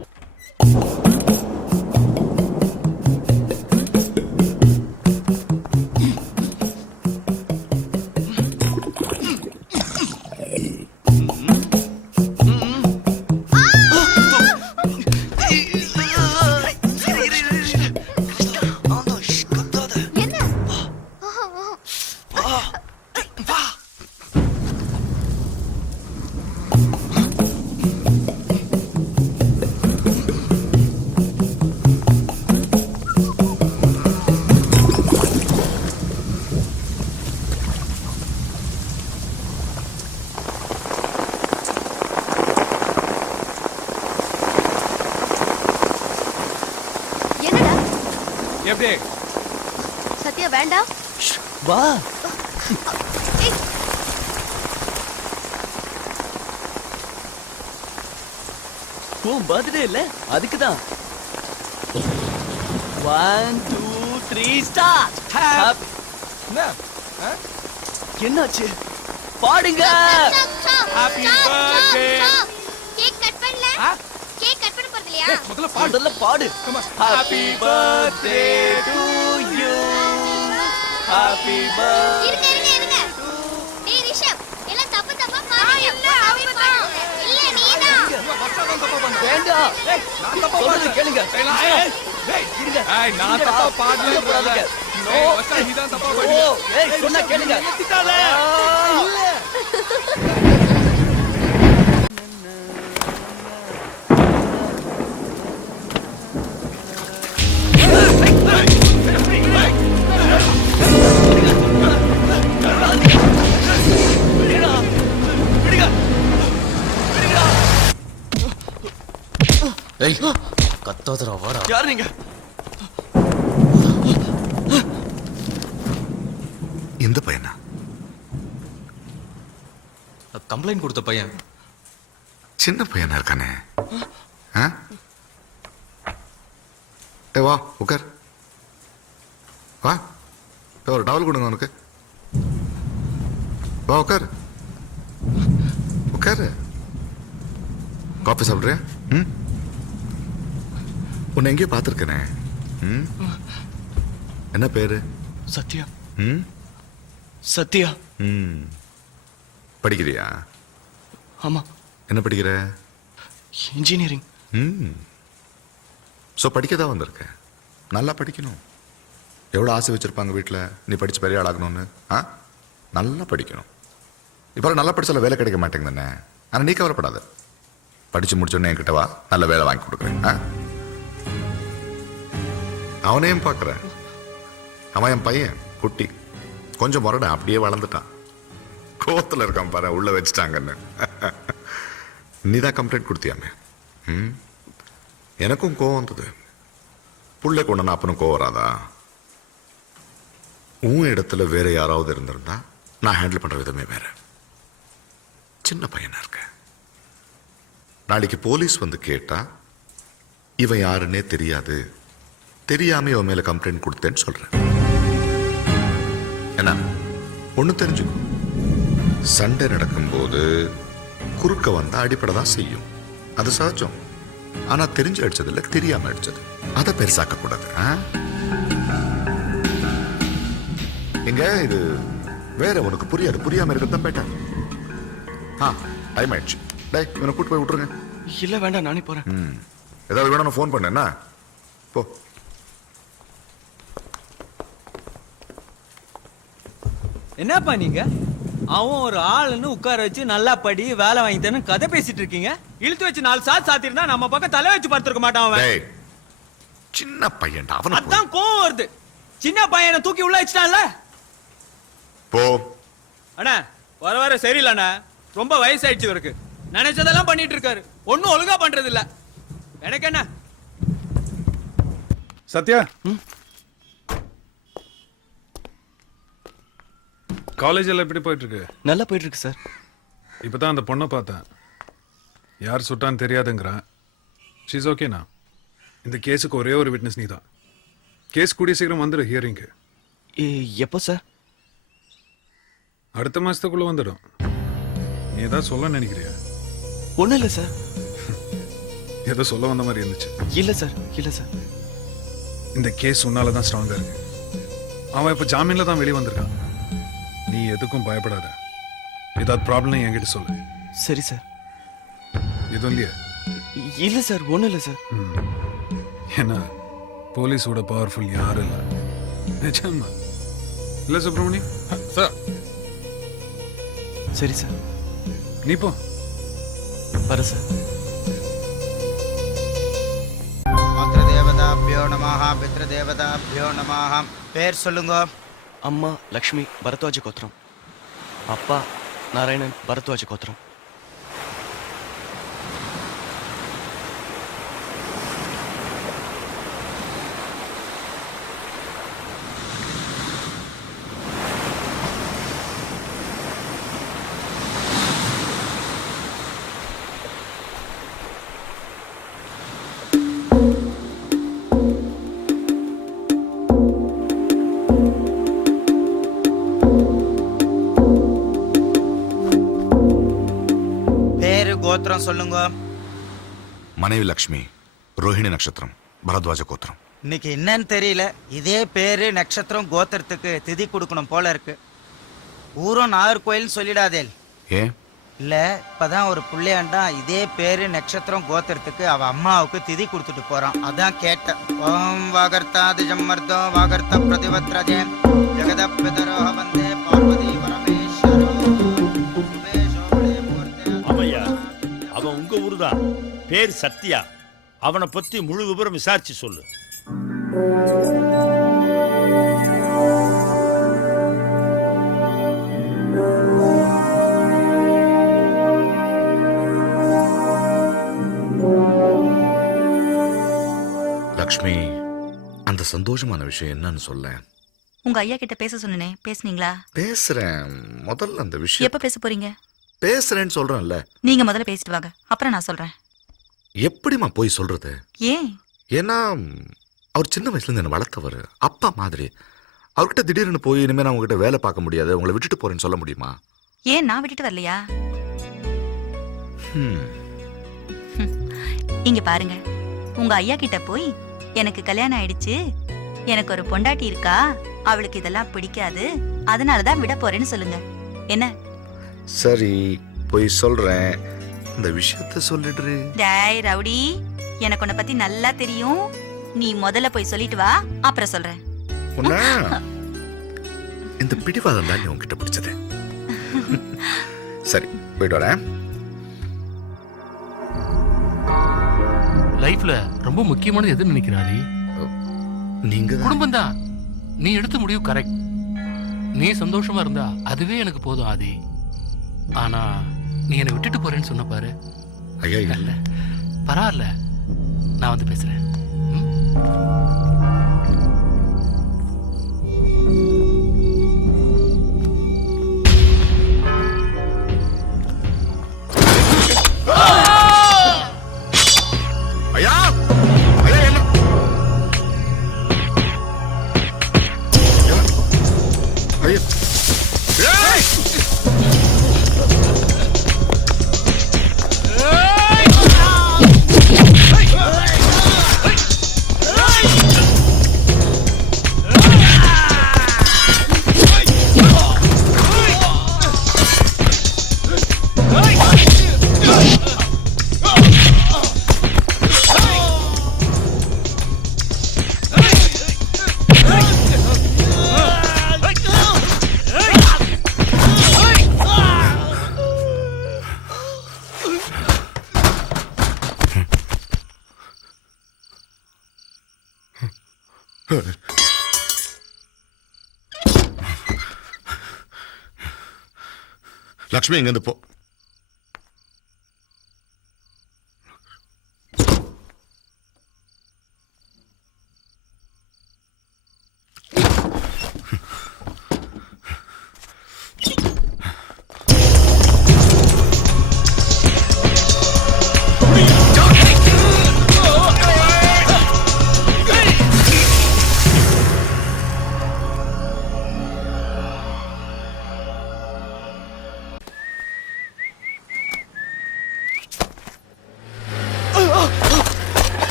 என்னடா எப்படி சத்யா வேண்டாம். வா. ஏய், உன் பர்த்டே இல்ல, அதுக்கு தான். 1 2 3 ஸ்டார்ட். என்னாச்சு? பாடுங்க. Happy birthday. கேக் கட் பண்ணல? கேக் கட் பண்ண போறது இல்லையா? முதல்ல பாடு. Happy birthday to you. Happy birthday. இருங்க. டேய் ரிஷப், எல்லாம் தப்பு தப்பா பாடுங்க. இல்ல அவன் இல்ல நீதான். வேண்டாம். சொல்றது கேளுங்க. இருங்க. நான் தப்பா பாடல போடாதீங்க. நோ. நீதான் தப்பா ஓ, ஏய் சொன்னா கேளுங்க. இல்ல. கத்தாதரா வாடா. யார் நீங்க? எந்த பையனா? கம்ப்ளைண்ட் கொடுத்த பையன். சின்ன பையனா இருக்கானே. ஆ? ஏ வா உட்கார். வா. ஒரு டவல் கொடுங்க உனக்கு. வா உட்கார். உட்காரு. காஃபி சாப்பிட்றியா? ம். உன்னை எங்கேயோ பார்த்துருக்கேனே. ம். என்ன பேரு? சத்யா. ம். சத்யா. ம். படிக்கிறியா? ஆமா, என்ன படிக்கிற? இன்ஜினியரிங். ம். ஸோ படிக்க தான் வந்திருக்க. நல்லா படிக்கணும். எவ்வளோ ஆசை வச்சுருப்பாங்க வீட்டில் நீ படித்து பெரிய ஆளாகணும்னு. ஆ, நல்லா படிக்கணும். இப்போ நல்லா படிச்சால வேலை கிடைக்க மாட்டேங்க தானே. ஆனால் நீ கவலைப்படாத. படித்து முடிச்சோடனே என்கிட்ட வா, நல்ல வேலை வாங்கி கொடுக்குறேன். ஆ, அவனையும் பார்க்குறேன். அவன் என் பையன் குட்டி, கொஞ்சம் முரடன், அப்படியே வளர்ந்துட்டான். கோவத்தில் இருக்கான் பாரு, உள்ள வச்சுட்டாங்கன்னு. நீ தான் கம்ப்ளைண்ட் கொடுத்தியாமே. ம். எனக்கும் கோவம் வந்தது. புள்ளை கொண்டனா அப்பனும் கோவம் வராதா? உன் இடத்துல வேற யாராவது இருந்திருந்தா நான் ஹேண்டில் பண்ற விதமே வேற. சின்ன பையனா இருக்க. நாளைக்கு போலீஸ் வந்து கேட்டா இவன் யாருன்னே தெரியாது, தெரியாம இவன் மேல கம்ப்ளைண்ட் கொடுத்தேன்னு சொல்றேன். என்ன ஒண்ணு தெரிஞ்சுக்கும், சண்டை நடக்கும்போது குறுக்க வந்தா அடிப்படை தான் செய்யும். அது சகஜம். ஆனா தெரிஞ்சு அடிச்சது இல்ல, தெரியாம அடிச்சது. அதை பெருசாக்க கூடாது. எங்க இது வேற உனக்கு புரியாது, புரியாம இருக்கிறது பெட்டர். டைம் ஆயிடுச்சு. டேய் இவனை கூட்டு போய் விட்டுருங்க. இல்ல வேண்டாம், நானே போறேன். ஏதாவது வேணும் ஃபோன் பண்ண. என்ன போ. என்னப்பா நீங்க அவன் ஒரு ஆளுன்னு உட்கார வச்சு நல்லா படி வேலை வாங்கி தரேன்னு கதை பேசிட்டு இருக்கீங்க. இழுத்து வச்சு 4 சாத்து சாத்திருந்தா நம்ம பக்கம் தலை வச்சு பார்த்திருக்க மாட்டான் அவன். டேய் சின்ன பையன்டா அவன. அதான் கோவம் வருது. சின்ன பையனை தூக்கி உள்ள வச்சிட்டான்ல. போ அண்ணா வர வர சரியில்லைண்ணா, ரொம்ப வயசாயிடுச்சு இவருக்கு. நினைச்சதெல்லாம் பண்ணிட்டு இருக்காரு, ஒன்னும் ஒழுங்கா பண்றது இல்ல. எனக்கு என்ன சத்யா, காலேஜ் எல்லாம் எப்படி போயிட்டு இருக்கு? நல்லா போயிட்டு இருக்கு சார். இப்பதான் அந்த பொண்ணை பார்த்தேன். யார் சுட்டான்னு தெரியாதுங்கிறான். ஷீஸ் ஓகேண்ணா. இந்த கேஸுக்கு ஒரே ஒரு விட்னஸ் நீ தான். கேஸ் கூடிய சீக்கிரம் வந்துடு ஹியரிங்க்கு. எப்போ சார்? அடுத்த மாசத்துக்குள்ள வந்துடும். நீ ஏதாவது சொல்ல நினைக்கிறியா? ஒன்றும் இல்லை சார். ஏதோ சொல்ல வந்த மாதிரி இருந்துச்சு. இல்லை சார், இல்லை சார். இந்த கேஸ் உன்னால தான் ஸ்ட்ராங்கா இருக்கு. அவன் இப்ப ஜாமீன்ல தான் வெளியே வந்திருக்கான். நீ எதுக்கும் பயப்படாத. ஏதாவது ப்ராப்ளம் என்கிட்ட சொல்லு. சரி சார். எதுவும் இல்லையா? இல்லை சார், ஒன்றும் இல்லை சார். ஏன்னா போலீஸோட பவர்ஃபுல் யாரும் இல்லை. நிஜமா இல்லை சுப்பிரமணி? சார். சரி சார். நீ போ. வர சார். மாத்ருதேவதாப்யோ நமஹ, பித்ருதேவதாப்யோ நமஹ. பேர் சொல்லுங்க. அம்மா லக்ஷ்மி பரத்வாஜ கோத்திரம், அப்பா நாராயணன் பரத்வாஜ கோத்திரம். பேரு கோத்திரம் சொல்லுங்க. மனைவி லக்ஷ்மி, ரோஹிணி நட்சத்திரம், பரத்வாஜ கோத்திரம். இன்னைக்கு என்னன்னு தெரியல, இதே பேரு நட்சத்திரம் கோத்திரத்துக்கு திதி கொடுக்கணும் போல இருக்கு. ஊரும் நாகர்கோயில்னு சொல்லிடாதே. ஏன்? இல்ல, இப்பதான் ஒரு புள்ளையாண்டா இதே பேரு நட்சத்திரம் கோத்திரத்துக்கு அவ அம்மாவுக்கு திதி கொடுத்துட்டு போறான், அதான் கேட்டேன். ஓம் வாகர்த்தாதிஜம் மர்தோ வாகர்த்த பிரதிவத்ரஜே ஜெகத பிதரோ வந்தே பார்வதி பரமேஸ்வரோ. ஆமையா, அவன் உங்க ஊரு தான். பேர் சத்யா. அவனை பத்தி முழு விவரம் விசாரிச்சு சொல்லு. லக்ஷ்மி, அந்த சந்தோஷமான விஷயம் என்னன்னு சொல்ல. உங்க ஐயா கிட்ட பேச சொன்னனே, பேசுனீங்களா? பேசுறேன். முதல்ல அந்த விஷயம். எப்ப பேச போறீங்க? பேசுறேன்னு சொல்றேன்ல. நீங்க முதல்ல பேசிட்டு வாங்க, அப்புறம் நான் சொல்றேன். எப்படிமா போய் சொல்றது? ஏன்? ஏன்னா அவர் சின்ன வயசுல இருந்து என்ன வளர்த்தவர், அப்பா மாதிரி. அவர்கிட்ட திடீர்னு போய் இனிமே நான் உங்ககிட்ட வேலை பார்க்க முடியாது, உங்களை விட்டுட்டு போறேன்னு சொல்ல முடியுமா? ஏன் நான் விட்டுட்டு வரலையா? ஹம். இங்க பாருங்க, உங்க ஐயா கிட்ட போய் எனக்கு கல்யாணம் ஆயிடுச்சு, எனக்கு ஒரு பொண்டாட்டி இருக்கா, அவளுக்கு இதெல்லாம் பிடிக்காது, அதனாலதான் விட போறேன்னு சொல்லுங்க. என்ன? சரி, போய் சொல்றேன். இந்த விஷயத்த சொல்லிடுரு. டேய் ரவுடி, எனக்கு உன்னை பத்தி நல்லா தெரியும். நீ முதல்ல போய் சொல்லிட்டு வா, அப்புறம் சொல்றேன். உன்னை இந்த பிடிவாதம் தான் நீ உங்ககிட்ட பிடிச்சது. சரி, போயிட்டு வரேன். லைஃப்ல ரொம்ப முக்கியமானது எதுன்னு நினைக்கிறாளி? நீங்க குடும்பம் தான். நீ எடுத்த முடிவு கரெக்ட். நீ சந்தோஷமா இருந்தா அதுவே எனக்கு போதும் ஆதி. ஆனா நீ என்னை விட்டுட்டு போறேன்னு சொன்ன பாரு. ஐயா இல்ல, பரவாயில்ல, நான் வந்து பேசுறேன். ஐயா, ஐயா என்ன? ஐயா, ஏய்! லக்ஷ்மி இங்க இருந்து போ.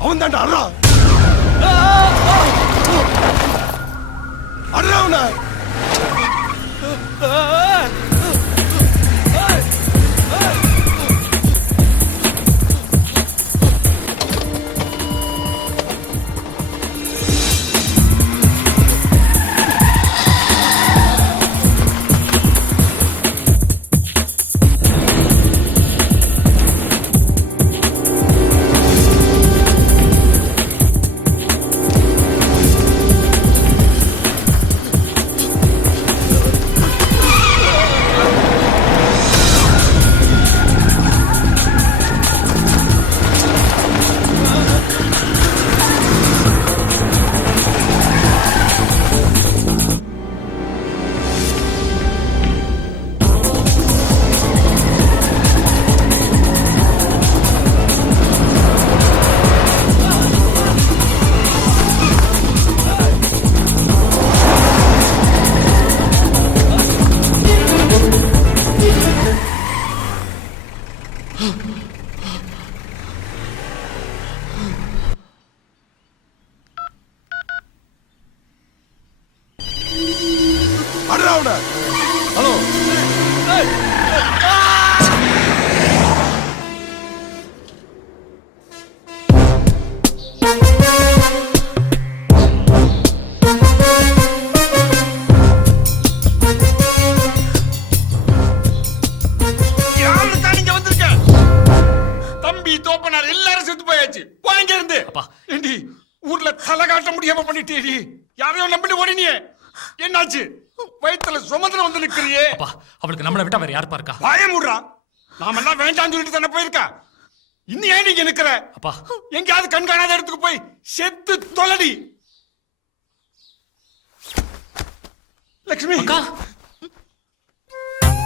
அவன் தாண்டா அறா அறாவனா அறாவனா ஹலோ நீங்க வந்திருக்க தம்பி தோப்பனார் எல்லாரும் செத்து போயாச்சு போங்க இருந்து ஏண்டி ஊர்ல தலை காட்ட முடியாம பண்ணிட்டேடி யாரையோ நம்பிட்டு ஓடினியே என்னாச்சு வயித்துல சுமந்திர வந்து நிக்கிறியே அவளுக்கு நம்மளை விட்டா வேற யார் இருக்கா? பயமுடுறா நாம எல்லாம் வேண்டாம்னு சொல்லிட்டு தானே போயிருக்கா இன்னும் ஏன் நீங்க நிக்கிற அப்பா எங்கயாவது கண் காணாத இடத்துக்கு போய் செத்து தொலைடி லட்சுமி அக்கா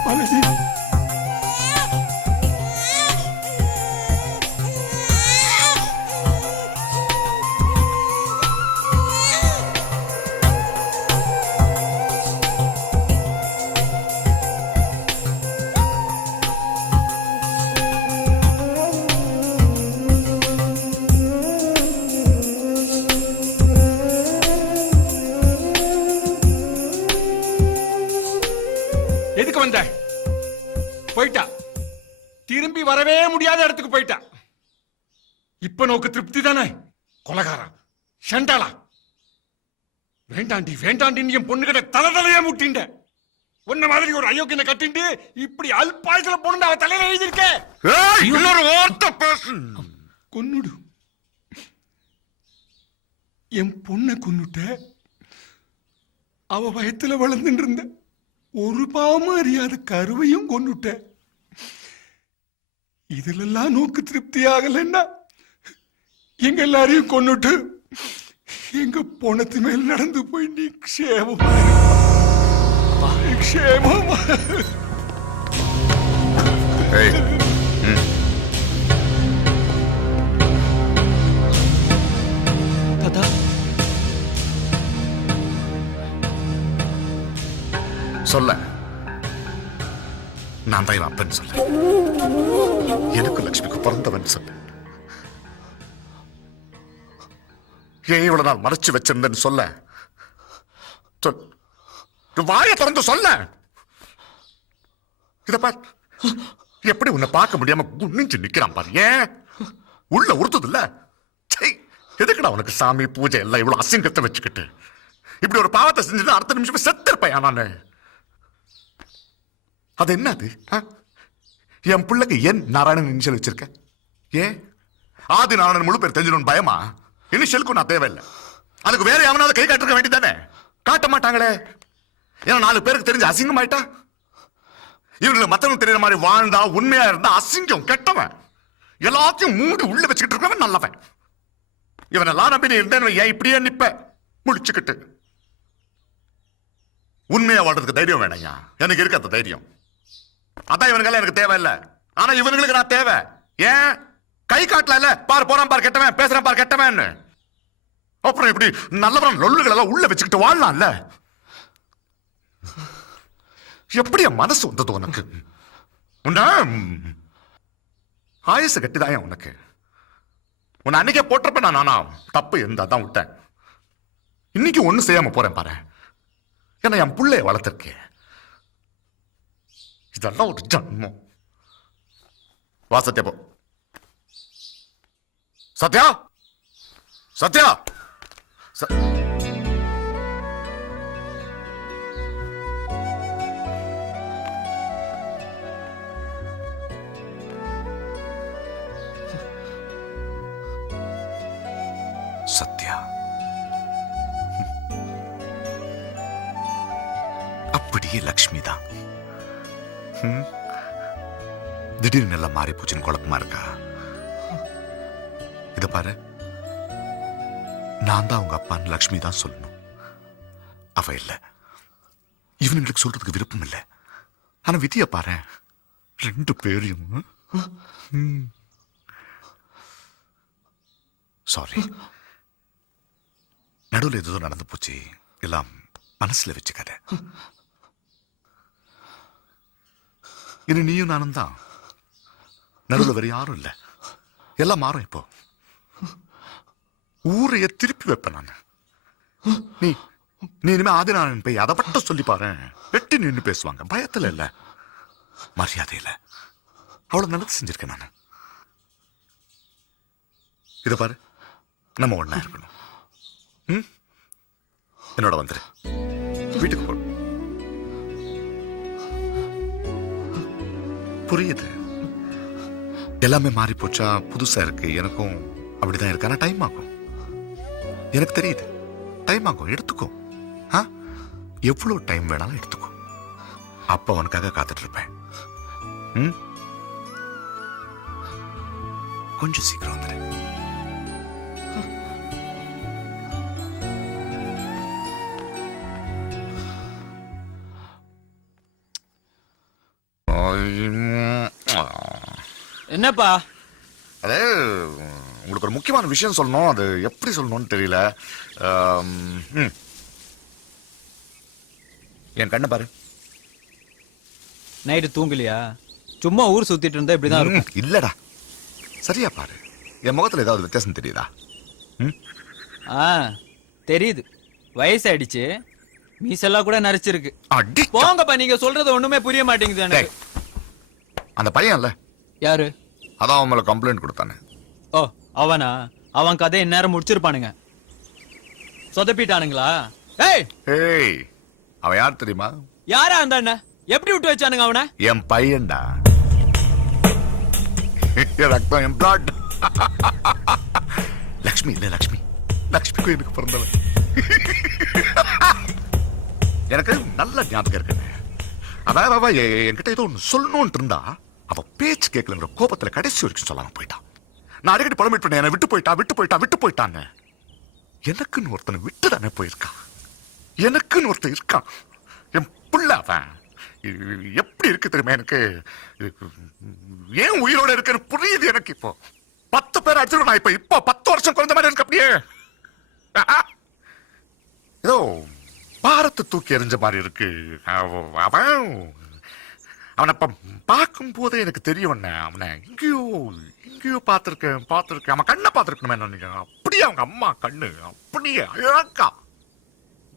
மனசி எதுக்கு வந்த போயிட்டா திரும்பி வரவே முடியாத இடத்துக்கு போயிட்டா இப்ப நோக்கு திருப்தி தானே கொலகாரா செண்டாளா வேண்டாண்டி வேண்டாண்டி என் பொண்ணு கிட்ட தலையே முட்டிண்ட உன்ன மாதிரி ஒரு அயோக்கியனை கட்டிண்டு இப்படி அல்பாயத்துல பொண்ணு அவ தலையில எழுதியிருக்க இன்னொரு வார்த்தை பேசு கொன்னுடு என் பொண்ணை கொன்னுட்ட அவ வயத்துல வளர்ந்துட்டு இருந்த ஒரு பாவமும் அறியாத கருவையும் கொண்டுட்ட இதுலெல்லாம் நோக்கு திருப்தி ஆகலன்னா எங்க எல்லாரையும் கொன்னுட்டு எங்க பொணத்து மேல் நடந்து போய் நீ க்ஷேமமா க்ஷேமமா தாத்தா சொல்ல நான் தான் இவன் அப்பன்னு சொல்ல எனக்கு லட்சுமிக்கு பிறந்தவன் சொல்ல ஏன் இவ்வளவு நாள் மறைச்சு வச்சிருந்தேன்னு சொல்ல வாயை திறந்து சொல்ல இத பார் எப்படி உன்னை பார்க்க முடியாம குனிஞ்சு நிக்கிறான் பாரு ஏன் உள்ள உறுத்துது இல்ல எதுக்குடா உனக்கு சாமி பூஜை எல்லாம் இவ்வளவு அசிங்கத்தை வச்சுக்கிட்டு இப்படி ஒரு பாவத்தை செஞ்சது அடுத்த நிமிஷமே செத்திருப்பேன் நானு அது என்னது என் பிள்ளைக்கு ஏன் நாராயணன் இனிஷியல் வச்சிருக்க ஏன் ஆதி நாராயணன் முழு பேர் தெரிஞ்சிடும் பயமா இனிஷியலுக்கும் நான் தேவையில்லை அதுக்கு வேற எவனாவது கை காட்டிருக்க வேண்டியதானே காட்ட மாட்டாங்களே ஏன்னா 4 பேருக்கு தெரிஞ்ச அசிங்கமாயிட்டா? இவங்களுக்கு மத்தவங்க தெரியற மாதிரி வாழ்ந்தா உண்மையா இருந்தா அசிங்கம் கெட்டவன். எல்லாத்தையும் மூடி உள்ள வச்சுக்கிட்டு இருக்கவன் நல்லவன். இவனெல்லாம் நம்பி நீ இருந்தேன்னு ஏன் இப்படியே நிப்ப முடிச்சுக்கிட்டு? உண்மையா வாழ்றதுக்கு தைரியம் வேணையா? எனக்கு இருக்கு அந்த தைரியம். அதான் இவனுக்கெல்லாம் எனக்கு தேவையில்லை. ஆனா இவனுங்களுக்கு நான் தேவை. ஏன் கை காட்டல? பாரு போறான் பாரு கெட்டவன், பேசுறான் பாரு கெட்டவன். அப்புறம் இப்படி நல்லவன் லொல்லுகள் எல்லாம் உள்ள வச்சுக்கிட்டு வாழலாம்ல? எப்படியா மனசு வந்தது உனக்கு? உன்ன ஆயுச கட்டிதான் உனக்கு. உன்னை அன்னைக்கே போட்டிருப்பேன் நானா? தப்பு இருந்தா தான் விட்டேன். இன்னைக்கு ஒண்ணு செய்யாம போறேன் பாரு. ஏன்னா என் பிள்ளைய வளர்த்திருக்கேன். இதெல்லாம் ஒரு ஜன்மம். வா சத்யா போ. சத்யா, சத்யா, சத்யா அப்படியே லக்ஷ்மி தான். திடீர்னு எல்லாம் மாறி போச்சுன்னு குழப்பமா இருக்கா? இத பாரு, நான் தான் உங்க அப்பான்னு லக்ஷ்மி தான் சொல்லணும். அவ இல்ல. இவனுங்களுக்கு சொல்றதுக்கு விருப்பம் இல்லை. ஆனா விதிய பாரு, 2 பேரையும். சாரி, நடுவில் ஏதோ நடந்து போச்சு. எல்லாம் மனசுல வச்சுக்காத. இனி நீயும் நானும் தான். நடுவில் வேற யாரும் இல்ல. எல்லாம் மாறும். இப்போ ஊரைய திருப்பி வைப்பேன் நான். நீ இனிமே ஆதிநாராயணன் போய் அதை மட்டும் சொல்லி பாரு. வெட்டி நின்று பேசுவாங்க. பயத்துல இல்ல, மரியாதை இல்ல. அவ்வளவு நல்லது செஞ்சிருக்கேன் நான். இத பாரு, நம்ம ஒண்ணா இருக்கணும். என்னோட வந்துரு. வீட்டுக்கு போ. புரியுது, எல்லாமே மாறி போச்சா, புதுசா இருக்கு. எனக்கும் அப்படிதான் இருக்கு. ஆனா டைம் ஆகும். எனக்கு தெரியுது, டைம் ஆகும். எடுத்துக்கோ. எவ்வளவு டைம் வேணாலும் எடுத்துக்கோ. அப்ப உனக்காக காத்துட்டு இருப்பேன். கொஞ்சம் சீக்கிரம் வந்துரு. என்னப்பா? அது உங்களுக்கு ஒரு முக்கியமான விஷயம் சொல்லணும். அது எப்படி சொல்லணும்னு தெரியல. என் கண்ணை பாரு. நைட்டு தூங்கலையா? சும்மா ஊர் சுத்திட்டு இருந்தா இப்படிதான் இருக்கும். இல்லடா, சரியா பாரு. என் முகத்துல ஏதாவது வித்தியாசம் தெரியுதா? தெரியுது. வயசாயிடுச்சு, மீசெல்லாம் கூட நரைச்சிருக்கு. போங்கப்பா, நீங்க சொல்றது ஒண்ணுமே புரிய மாட்டேங்குது எனக்கு. அந்த பையன் இல்ல, யாரு? அதான் அவன் மேல கம்ப்ளைண்ட் கொடுத்தானே. ஓ, அவனா? அவன் கதை இந்நேரம் முடிச்சிருப்பானுங்க. சொதப்பிட்டானுங்களா? ஏய், அவன் யார் தெரியுமா? யாரா அந்த அண்ணன்? எப்படி விட்டு வச்சானுங்க அவனை? என் பையன்டா. ரத்தம், என் பிளாட். லக்ஷ்மி இல்ல, லக்ஷ்மி. லக்ஷ்மிக்கு எனக்கு பிறந்தவன். எனக்கு நல்ல ஞாபகம் இருக்கு. அவ என்கிட்ட ஏதோ ஒன்று சொல்லணும்னு இருந்தா, அவ பேச்சு கேட்கலங்கிற கோபத்துல கடைசி வரைக்கும் சொல்லாம போயிட்டான். நான் அடிக்கடி புலம்பிட்டு பண்ணேன், என்னை விட்டு போயிட்டான்னு. எனக்குன்னு ஒருத்தனை விட்டு தானே போயிருக்கான். எனக்குன்னு ஒருத்தன் இருக்கான். என் புள்ள அவன். எப்படி இருக்கு தெரியுமா எனக்கு? ஏன் உயிரோட இருக்குன்னு புரியுது எனக்கு. இப்போ 10 பேர் அடிச்சிடும். நான் இப்போ 10 வருஷம் குறைஞ்ச மாதிரி இருக்கு. அப்படியே ஏதோ பாரத்தை தூக்கி எறிஞ்ச மாதிரி இருக்கு. அவன் அவனை பார்க்கும் போதே எனக்கு தெரியும். அவனை எங்கேயோ பார்த்திருக்கேன். அவன் கண்ணை பார்த்திருக்கணுமே நினைக்கிறேன். அப்படியே அவங்க அம்மா கண்ணு அப்படியே அழகா.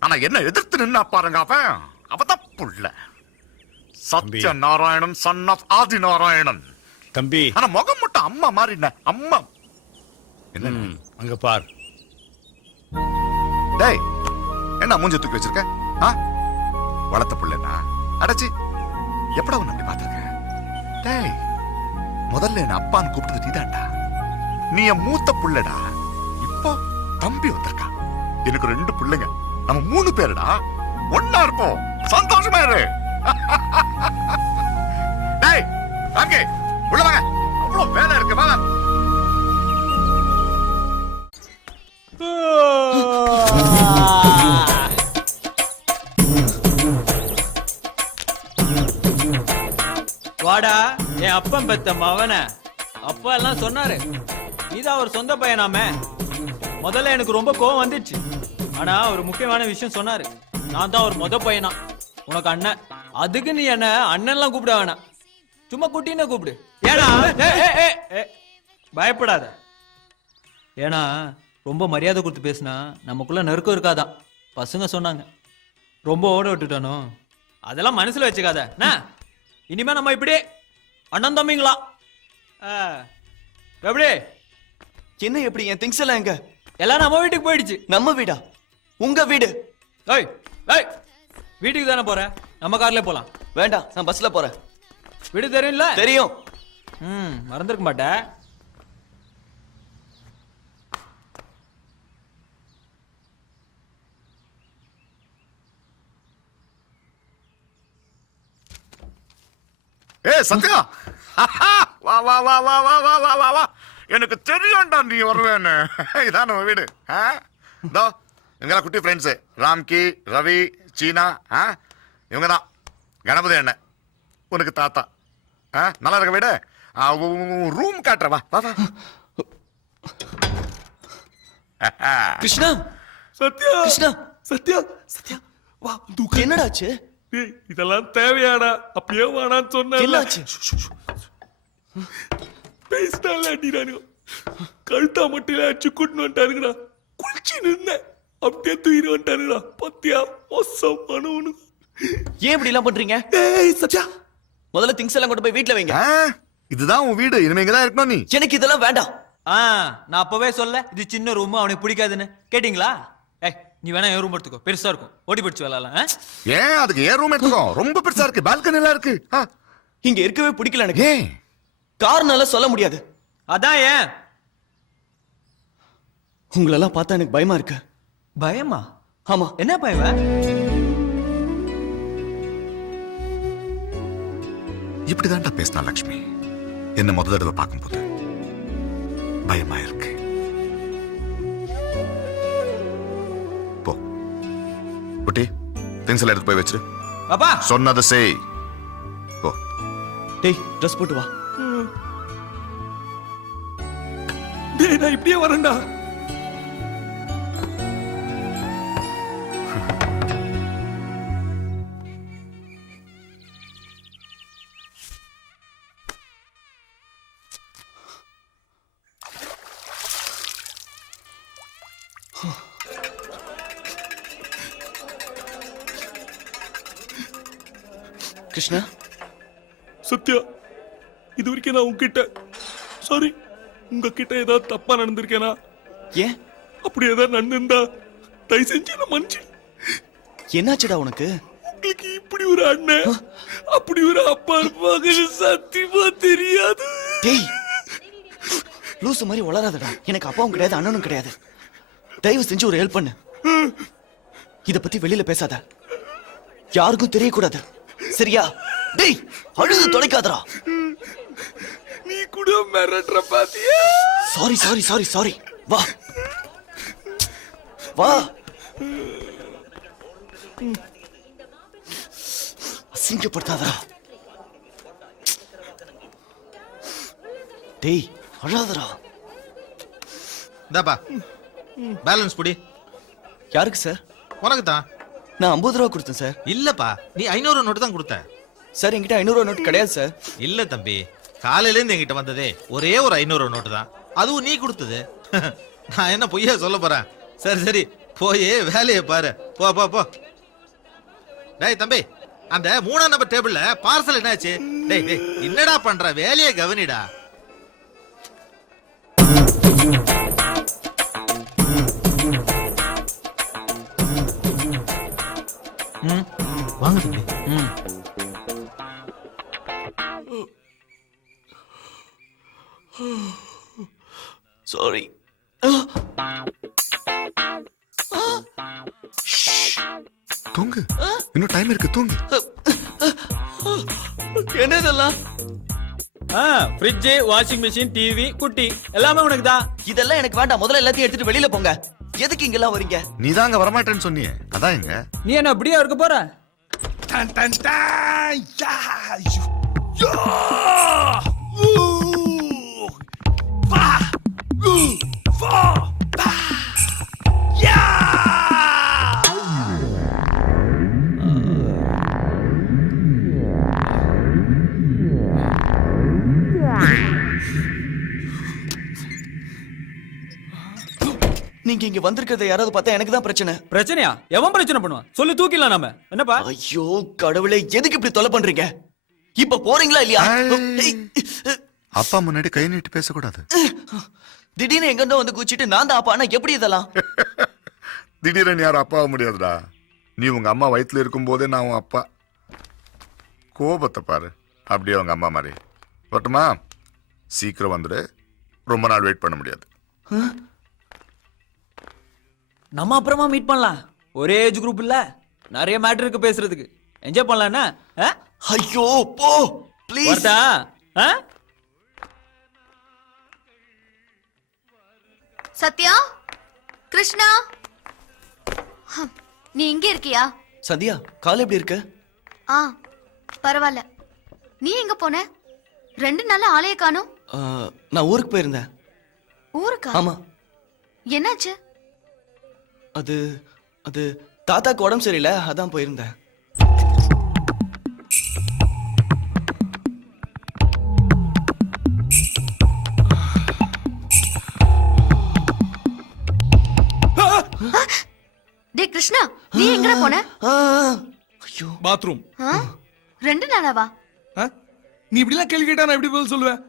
ஆனா என்ன எதிர்த்து நின்னா பாருங்க, அவதான் புள்ள. சத்ய நாராயணன், சன் ஆஃப் ஆதி நாராயணன் தம்பி. ஆனா முகம் மட்டும் அம்மா மாதிரி. அம்மா என்ன அங்க பார். டேய், என்ன மூஞ்சி தூக்கி வச்சிருக்க? வளர்த்த புள்ளனா அடைச்சி எப்படா உன்னை அப்படி பார்த்திருக்க? டேய், முதல்ல என்ன அப்பான்னு கூப்பிட்டது நீதான்டா. நீ என் மூத்த புள்ளடா. இப்போ தம்பி வந்திருக்கா. எனக்கு 2 பிள்ளைங்க. நம்ம 3 பேருடா. ஒன்னா இருப்போம். சந்தோஷமா இரு. டேய் ராம்கே உள்ள வாங்க, அவ்வளவு வேலை இருக்கு. வாங்க. வாடா என் அப்பன் பெத்த மவன. அப்பா எல்லாம் சொன்னாரு நீதான் அவர் சொந்த பையனாமே. முதல்ல எனக்கு ரொம்ப கோவம் வந்துடுச்சு. ஆனா ஒரு முக்கியமான விஷயம் சொன்னாரு. நான் தான் ஒரு முத பையனா, உனக்கு அண்ணன். அதுக்கு நீ என்ன அண்ணன்லாம் கூப்பிட வேணாம், சும்மா குட்டின்னு கூப்பிடு. ஏன்னா பயப்படாத. ஏன்னா ரொம்ப மரியாதை கொடுத்து பேசினா நமக்குள்ள நெருக்கம் இருக்காதான் பசங்க சொன்னாங்க. ரொம்ப ஓட விட்டுட்டானோ, அதெல்லாம் மனசுல வச்சுக்காத. இனிமே நம்ம இப்படி அண்ணன் தம்பிங்களா. எப்படி என்ன எப்படி என் திங்ஸ் எல்லாம் எங்க? எல்லாம் நம்ம வீட்டுக்கு போயிடுச்சு. நம்ம வீடா? உங்க வீடு? ஏய் ஏய், வீட்டுக்கு தானே போற, நம்ம கார்ல போலாம். வேண்டாம், நான் பஸ்ல போறேன். வீடு தெரியும்ல? தெரியும். மறந்துருக்க மாட்டேன். ஏய் சத்யா, வா வா வா வா வா வா வா வா வா. எனக்கு தெரியும்டா நீ வருவேன்னு. இதான் நம்ம வீடு. இதோ எங்கெல்லாம் குட்டி ஃப்ரெண்ட்ஸு, ராம்கி, ரவி, சீனா, இவங்க தான் கணபதி அண்ணன், உனக்கு தாத்தா. நல்லா இருக்க வீடு. ரூம் காட்டுற, வா வா வா. கிருஷ்ணா, சத்யா கிருஷ்ணா, சத்யா சத்யா வா தூக்கு. என்னடாச்சு? இதெல்லாம் தேவையாடா? அப்படியே வாடான்னு சொன்ன. என்னாச்சு? பேசினால அடிறானுங்க. கழுத்தா மட்டும் அடிச்சு கூட்டின்னு வந்துட்டாருங்கடா. குளிச்சு நின்ன அப்படியே தூக்கிட்டு வந்துட்டாருங்கடா. பத்தியா மோசமானவனு. ஏன் இப்படி எல்லாம் பண்றீங்க? ஏய் சத்யா, முதல்ல திங்ஸ் எல்லாம் கொண்டு போய் வீட்ல வைங்க. இதுதான் உன் வீடு, இனிமே இங்கதான் இருக்கணும் நீ. எனக்கு இதெல்லாம் வேண்டாம். நான் அப்பவே சொல்ல இது சின்ன ரூம், அவனுக்கு பிடிக்காதுன்னு. கேட்டீங்களா? ஏய் நீ வேணா என் ரூம் எடுத்துக்கோ, பெருசா இருக்கும், ஓடி பிடிச்சு விளாடலாம். ஏன் அதுக்கு ஏன் ரூம் எடுத்துக்கோ, ரொம்ப பெருசா இருக்கு, பால்கனி எல்லாம் இருக்கு. இங்க இருக்கவே பிடிக்கல எனக்கு. ஏன்? காரணம் சொல்ல முடியாது. அதான் ஏன்? உங்களெல்லாம் பார்த்தா எனக்கு பயமா இருக்கு. பயமா? ஆமா. என்ன பயமா? இப்படிதான்டா பேசினா லக்ஷ்மி என்ன முத தடவை பார்க்கும்போது. பயமா இருக்கு. போ குட்டி, திங்ஸ் எல்லாம் எடுத்து போய் வச்சிரு. அப்பா சொன்னதை செய். போ. டேய் ட்ரெஸ் போட்டு வா. டேய் நான் இப்படியே வரேன்டா. கிருஷ்ணா, சத்யா, இது வரைக்கும் நான் உங்ககிட்ட சாரி, உங்ககிட்ட ஏதாவது தப்பா நடந்திருக்கேனா? ஏன்? அப்படி ஏதாவது நடந்திருந்தா தயவு செஞ்சு என்ன மன்னிச்சு. என்னாச்சுடா உனக்கு? உங்களுக்கு இப்படி ஒரு அண்ணன், அப்படி ஒரு அப்பா இருப்பாங்க சத்தியமா தெரியாது. டேய் லூசு மாதிரி வளராதடா. எனக்கு அப்பாவும் கிடையாது, அண்ணனும் கிடையாது. தயவு செஞ்சு ஒரு ஹெல்ப் பண்ணு. இத பத்தி வெளியில பேசாத, யாருக்கும் தெரியக்கூடாது, சரியா? டேய் அழுது தொலைக்காதடா. நீ கூட மிரட்டுற பாத்தியா? Sorry sorry sorry sorry. வா வா. அசிங்கப்படுத்தாதடா. டேய் அழாதடா. இந்தாப்பா பேலன்ஸ் புடி. யாருக்கு சார்? உனக்கு தான். நான் 50 ரூபா கொடுத்தேன் சார். இல்லப்பா, நீ 500 நோட்டு தான் கொடுத்த. சார் என்கிட்ட 500 ரூபா நோட்டு கிடையாது சார். இல்ல தம்பி, காலையில இருந்து என்கிட்ட வந்ததே ஒரே ஒரு 500 நோட்டு தான், அதுவும் நீ கொடுத்தது. நான் என்ன பொய்யா சொல்ல போறேன்? சரி சரி போய் வேலையை பாரு. போ போ போ. டேய் தம்பி, அந்த 3ஆம் நம்பர் டேபிள்ல பார்சல் என்னாச்சு? டேய் டேய் என்னடா பண்ற, வேலையை கவனிடா. வாங்க தம்பி. சாரி. தூங்கு இன்னும் டைம் இருக்கு தூங்கு. என்ன இதெல்லாம்? ஃப்ரிட்ஜ், வாஷிங் மிஷின், டிவி, குட்டி எல்லாமே உனக்கு தான். இதெல்லாம் எனக்கு வேண்டாம். முதல்ல எல்லாத்தையும் எடுத்துட்டு வெளியில போங்க. எதுக்கு இங்கெல்லாம் வரீங்க? நீ தான் அங்க வரமாட்டேன்னு சொன்னியே, அதான் இங்க. நீ என்ன அப்படியே இருக்க போற? டன் டன் டன் யா யூ யா ஊ வா ஊ வா பா யா. நீங்க இங்க வந்திருக்கிறத யாராவது பார்த்தா எனக்கு தான் பிரச்சனை. பிரச்சனையா? எவன் பிரச்சனை பண்ணுவான்? சொல்லி தூக்கிடலாம் நாம. என்னப்பா? ஐயோ கடவுளே, எதுக்கு இப்படி தொலை பண்றீங்க? இப்ப போறீங்களா இல்லையா? அப்பா முன்னாடி கை நீட்டி பேசக்கூடாது. திடீர்னு எங்க இருந்தோ வந்து குச்சிட்டு நான் தான் அப்பா. எப்படி இதெல்லாம்? திடீர்னு யாரும் அப்பாவ முடியாதுடா. நீ உங்க அம்மா வயித்துல இருக்கும் போதே நான் உன் அப்பா. கோபத்தை பாரு, அப்படியே உங்க அம்மா மாதிரி. வரட்டுமா? சீக்கிரம் வந்துடு, ரொம்ப நாள் வெயிட் பண்ண முடியாது. நம்ம அப்புறமா மீட் பண்ணலாம். ஒரே ஏஜ் குரூப் இல்ல, நிறைய மேட்டர் இருக்கு பேசுறதுக்கு. என்ஜாய் பண்ணலாம் என்ன? ஐயோ போ ப்ளீஸ். வரட்டா? சத்யா, கிருஷ்ணா, நீ இங்க இருக்கியா? சந்தியா, கால் எப்படி இருக்கு? பரவாயில்ல. நீ எங்க போன? 2 நாளா ஆளைய காணோம். நான் ஊருக்கு போயிருந்தேன். ஊருக்கா? ஆமா. என்னாச்சு? அது அது தாத்தாக்கு உடம்பு சரியில்லை, அதான் போயிருந்தேன். டேய் கிருஷ்ணா, நீ எங்கடா போன? ஐயோ, பாத்ரூம். 2 நாளாவா? நீ இப்படி எல்லாம் கேள்வி கேட்டா நான் எப்படி பதில் சொல்லுவேன்?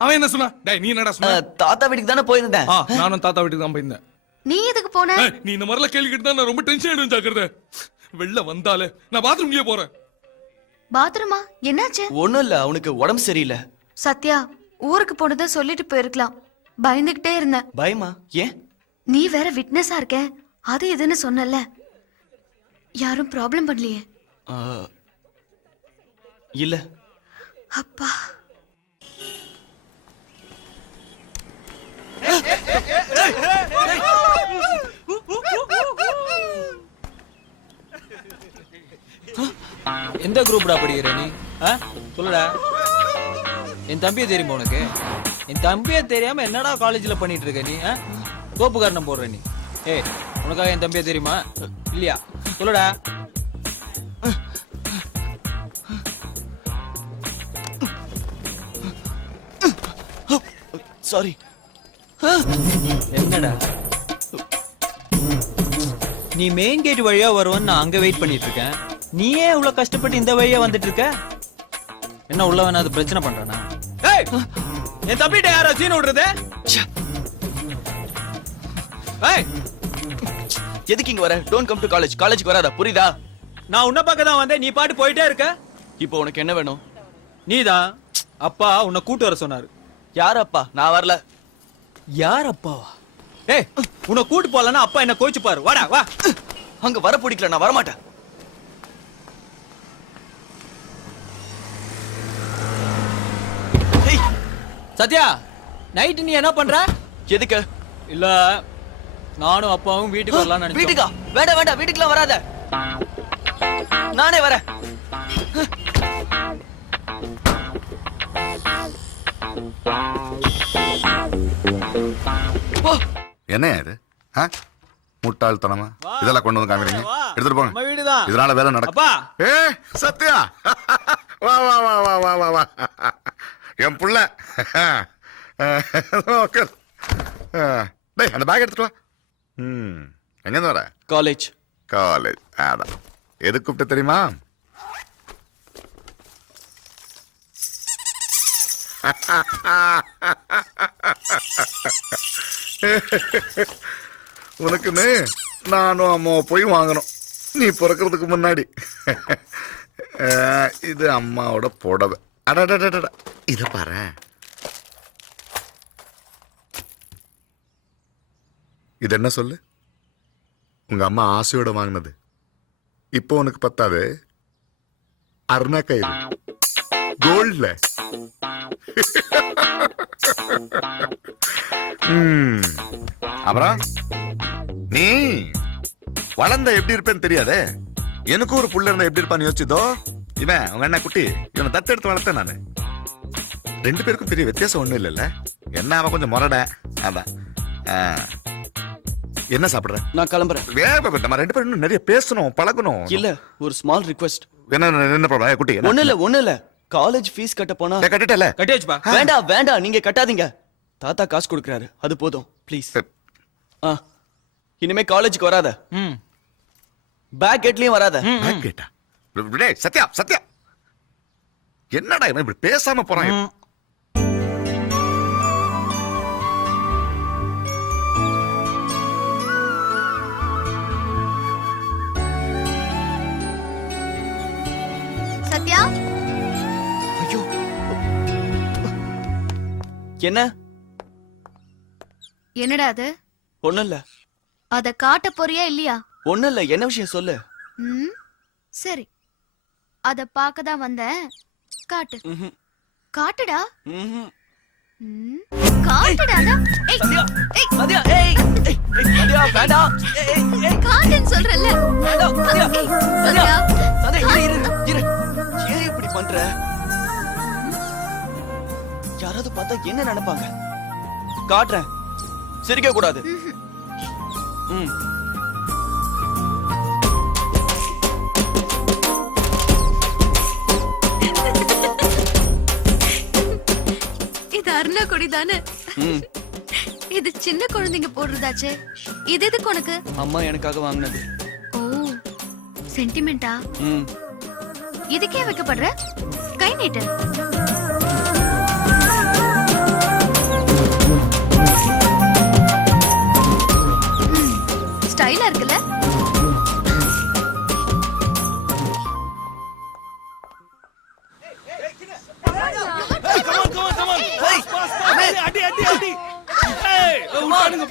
அவன் என்ன சொன்னா? டேய் நீ என்னடா சொன்ன? தாத்தா வீட்டுக்கு தானே போயிருந்தேன். நானும் தாத்தா வீட்டுக்கு தான் போயிருந்தேன். நீ எதுக்கு போன? நீ இந்த மாதிரிலாம் கேள்வி கேட்டு தான் நான் ரொம்ப டென்ஷன் ஆயிடும் ஜாக்கிரதை. வெளில வந்தாலே நான் பாத்ரூம்லயே போறேன். பாத்ரூமா? என்னாச்சு? ஒண்ணும் இல்ல, அவனுக்கு உடம்பு சரியில்லை. சத்யா, ஊருக்கு போனதை சொல்லிட்டு போயிருக்கலாம். பயந்துகிட்டே இருந்தேன். பயமா? ஏன்? நீ வேற விட்னஸா இருக்க, அது இதுன்னு சொன்னல. யாரும் ப்ராப்ளம் பண்ணலையே? இல்ல. அப்பா. எந்த குரூப்டா படிக்கிற நீ? சொல்லுடா. என் தம்பியை தெரியுமா உனக்கு? என் தம்பியை தெரியாம என்னடா காலேஜ்ல பண்ணிட்டு இருக்க நீ? தோப்பு காரணம் போடுற நீ. உனக்காக என் தம்பியை தெரியுமா இல்லையா? சொல்லுடா. சாரி. என்னடா நீ மெயின் கேட் வழியா வருவன்னு நான் அங்க வெயிட் பண்ணிட்டு இருக்கேன். நீயே இவ்வளவு கஷ்டப்பட்டு இந்த வழியா வந்துட்டு இருக்க. என்ன உள்ள வேணா அது பிரச்சனை பண்றானா? என் தம்பிட்ட யாரா சீன் விடுறது? எதுக்கு இங்க வர? Don't come to college. காலேஜுக்கு வராத, புரியுதா? நான் உன்னை பார்க்க தான் வந்தேன், நீ பாட்டு போயிட்டே இருக்க. இப்போ உனக்கு என்ன வேணும்? நீதான் அப்பா உன்னை கூட்டு வர சொன்னாரு. யார் அப்பா? நான் வரல. யார் அப்பாவா? உன்னை கூட்டு போலன்னா அப்பா என்ன கோச்சு பாரு. வாடா வா. அங்க வர பிடிக்கல, நான் வரமாட்டேன். சத்யா, நைட் நீ என்ன பண்ற? எதுக்கு? இல்ல நானும் அப்பாவும் வீட்டுக்கு வரலாம்னு நினைச்சேன். வீட்டுக்கா? வேண்டாம் வேண்டாம், வீட்டுக்குலாம் வராத. நானே வரேன். என்ன இது? முட்டாள்தனமா இதெல்லாம் கொண்டு வந்து காமிக்கிறீங்க? எடுத்துட்டு போங்க. நம்ம வீடுதான். இதனால வேலை நடக்கும். அப்பா. சத்யா, வா வா வா வா வா வா வா. என் புள்ள. டேய் அந்த பேக் எடுத்துட்டு வா. எங்க இருந்து வர? காலேஜ். காலேஜ். அதான் எது கூப்பிட்டு தெரியுமா? உனக்குன்னு நானும் அம்மாவை போய் வாங்கணும் நீ பிறக்கிறதுக்கு முன்னாடி. இது அம்மாவோட புடவை. அடடடடட, இத பாரு. இது என்ன சொல்லு? உங்க அம்மா ஆசையோட வாங்கினது. இப்போ உனக்கு பத்தாது அருணா கயிறு கோல்ட்ல. அப்புறம் நீ வளர்ந்த எப்படி இருப்பேன்னு தெரியாதே. எனக்கு ஒரு புள்ள இருந்தா எப்படி இருப்பான்னு யோசிச்சுதோ. இவன் உங்க அண்ணா குட்டி, இவனை தத்தெடுத்து வளர்த்தேன் நானு. 2 பேருக்கும் பெரிய வித்தியாசம் ஒண்ணும் இல்லைல்ல. என்ன அவன் கொஞ்சம் முரட, அதான். என்ன சாப்பிடுற? நான் கிளம்புறேன். நம்ம 2 பேரும் இன்னும் நிறைய பேசணும், பழகணும். இல்ல, ஒரு ஸ்மால் ரிக்வெஸ்ட். என்ன ப்ராப்ளம் குட்டி? ஒண்ணு இல்ல காலேஜ் ஃபீஸ் கட்ட போனா கட்டிட்டல. கட்டியாச்சுப்பா. வேண்டாம் நீங்க கட்டாதீங்க. தாத்தா காசு கொடுக்கறாரு, அது போதும் ப்ளீஸ். இனிமே காலேஜுக்கு வராத. பேக் கேட்லயும் வராத. பேக் கேட்டா? டேய் சத்யா என்னடா இவன் இப்படி பேசாம போறான்? சத்யா, ஐயோ, என்ன? என்னடா அது? ஒண்ணும் இல்ல. அத காட்ட போறியா இல்லையா? ஒண்ணும் இல்ல, என்ன விஷயம் சொல்லு. சரி, அத பார்க்க தான் வந்தேன். காட்டு. காட்டுடா. காட்டுடா. ஏய் ஏய் சத்யா, ஏய் சத்யா வேண்டாம். காட்டுன்னு சொல்றல. சத்யா இரு. ஏன் இப்படி பண்ற? யாராவது பார்த்தா என்ன நினைப்பாங்க? காட்டுறேன், சிரிக்க கூடாது. இது அருணா கொடி தானே? இது சின்ன குழந்தைங்க போடுறதாச்சே. இது எதுக்கு உனக்கு? அம்மா எனக்காக வாங்கினது. ஓ, சென்டிமெண்டா? இதுக்கே வைக்கப்படுற? கை நீட்டு. ஸ்டைலா இருக்குல்ல?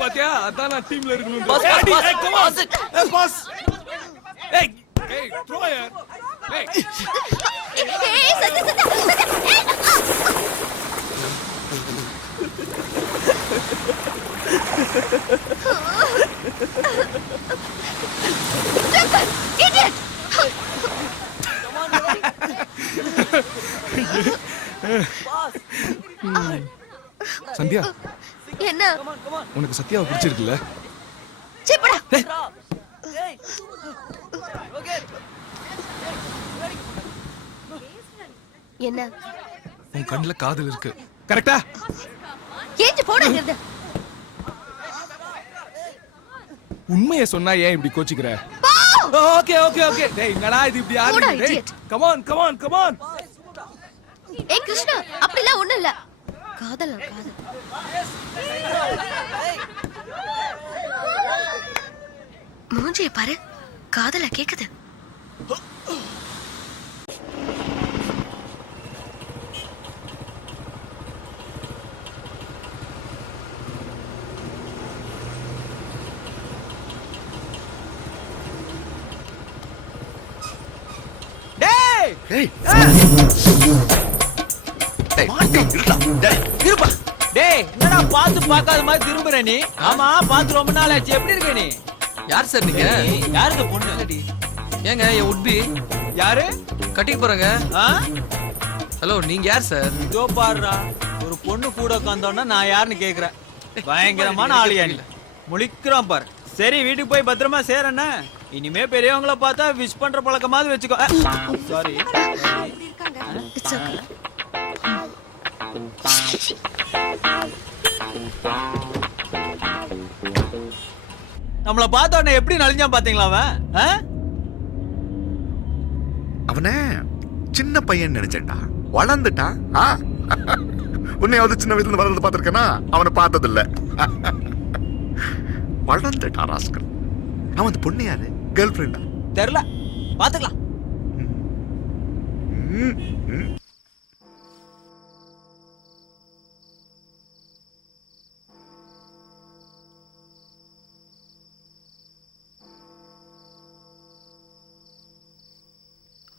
பாத்தியா, அதான் நான் டீம்ல இருக்கணும். சந்தியா, என்ன? உனக்கு சத்யாவை பிடிச்சிருக்குல்ல? சிப்படா. என்ன? உன் கண்ணுல காதல் இருக்கு, கரெக்டா? ஏஞ்சு போடாங்க. உண்மையை சொன்னா ஏன் இப்படி கோச்சிக்கிற? Okay okay okay. டேய் என்னடா இது இப்படி போடா, ஆடுறீங்க? டேய் idiot. Come on. ஏய் கிருஷ்ணா, அப்படிலாம் ஒண்ணும் இல்ல. காதல். மூஞ்சிய பாரு, காதல கேக்குது. டேய் என்னடா பாத்து பார்க்காத மாதிரி திரும்புற நீ? ஆமா, பாத்து ரொம்ப நாள் ஆச்சு. எப்படி இருக்க நீ? யார் சார் நீங்க? யார் இந்த பொண்ணு? ஏங்க என் உட்பி யாரு? கட்டிக்க போறேங்க. ஹலோ, நீங்க யார் சார்? இதோ பாருடா, ஒரு பொண்ணு கூட உட்காந்தோன்னா நான் யாருன்னு கேக்குறேன். பயங்கரமான ஆளியா நீ. முழிக்கிறான் பாரு. சரி, வீட்டுக்கு போய் பத்திரமா சேரண்ணா. இனிமே பெரியவங்கள பார்த்தா விஷ் பண்ற பழக்கமாவது வச்சுக்கோ. சாரி. It's okay. நம்மள பார்த்த உடனே எப்படி நலிஞ்சான் பாத்தீங்களா அவன்? அவனை சின்ன பையன் நினைச்சேன்டா, வளர்ந்துட்டான். உன்னையாவது சின்ன வயசுல வளர்ந்து பார்த்திருக்கேனா? அவனை பார்த்தது இல்ல. வளர்ந்துட்டான் ராஸ்கல். அவன் அந்த பொண்ணு யாரு? கேர்ள் ஃப்ரெண்டா? தெரியல, பாத்துக்கலாம்.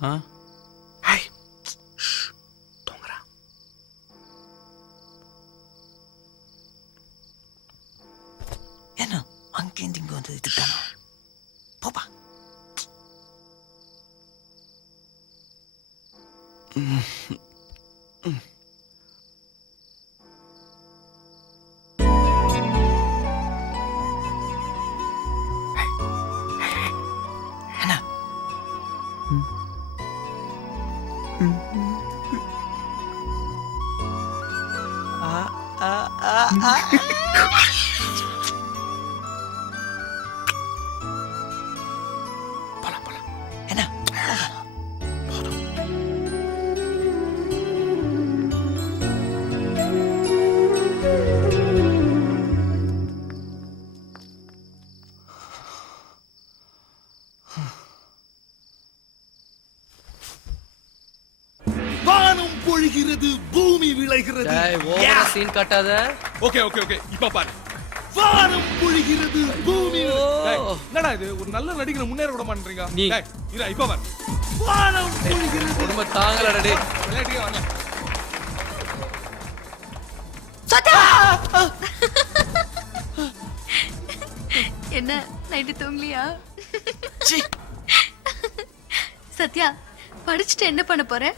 ஆ தூங்குறா. என்ன அங்கேருந்து இங்கே வந்து இதுதானா போப்பா. வானம் பொழிகிறது, பூமி விளைகிறது. சீன் காட்டாத. ஓகே ஓகே ஓகே, இப்ப பாரு. வானம் பொழிகிறது, பூமி என்னடா இது, ஒரு நல்ல நடிகரை முன்னேற விட மாட்டீங்க நீ இப்ப பாரு. வானம் பொழிகிறது, குடும்ப தாங்கலடா டேய். விளையாட்டுக்கே வாங்க. என்ன நைட்டு தூங்கலையா? சத்யா, படிச்சுட்டு என்ன பண்ண போற?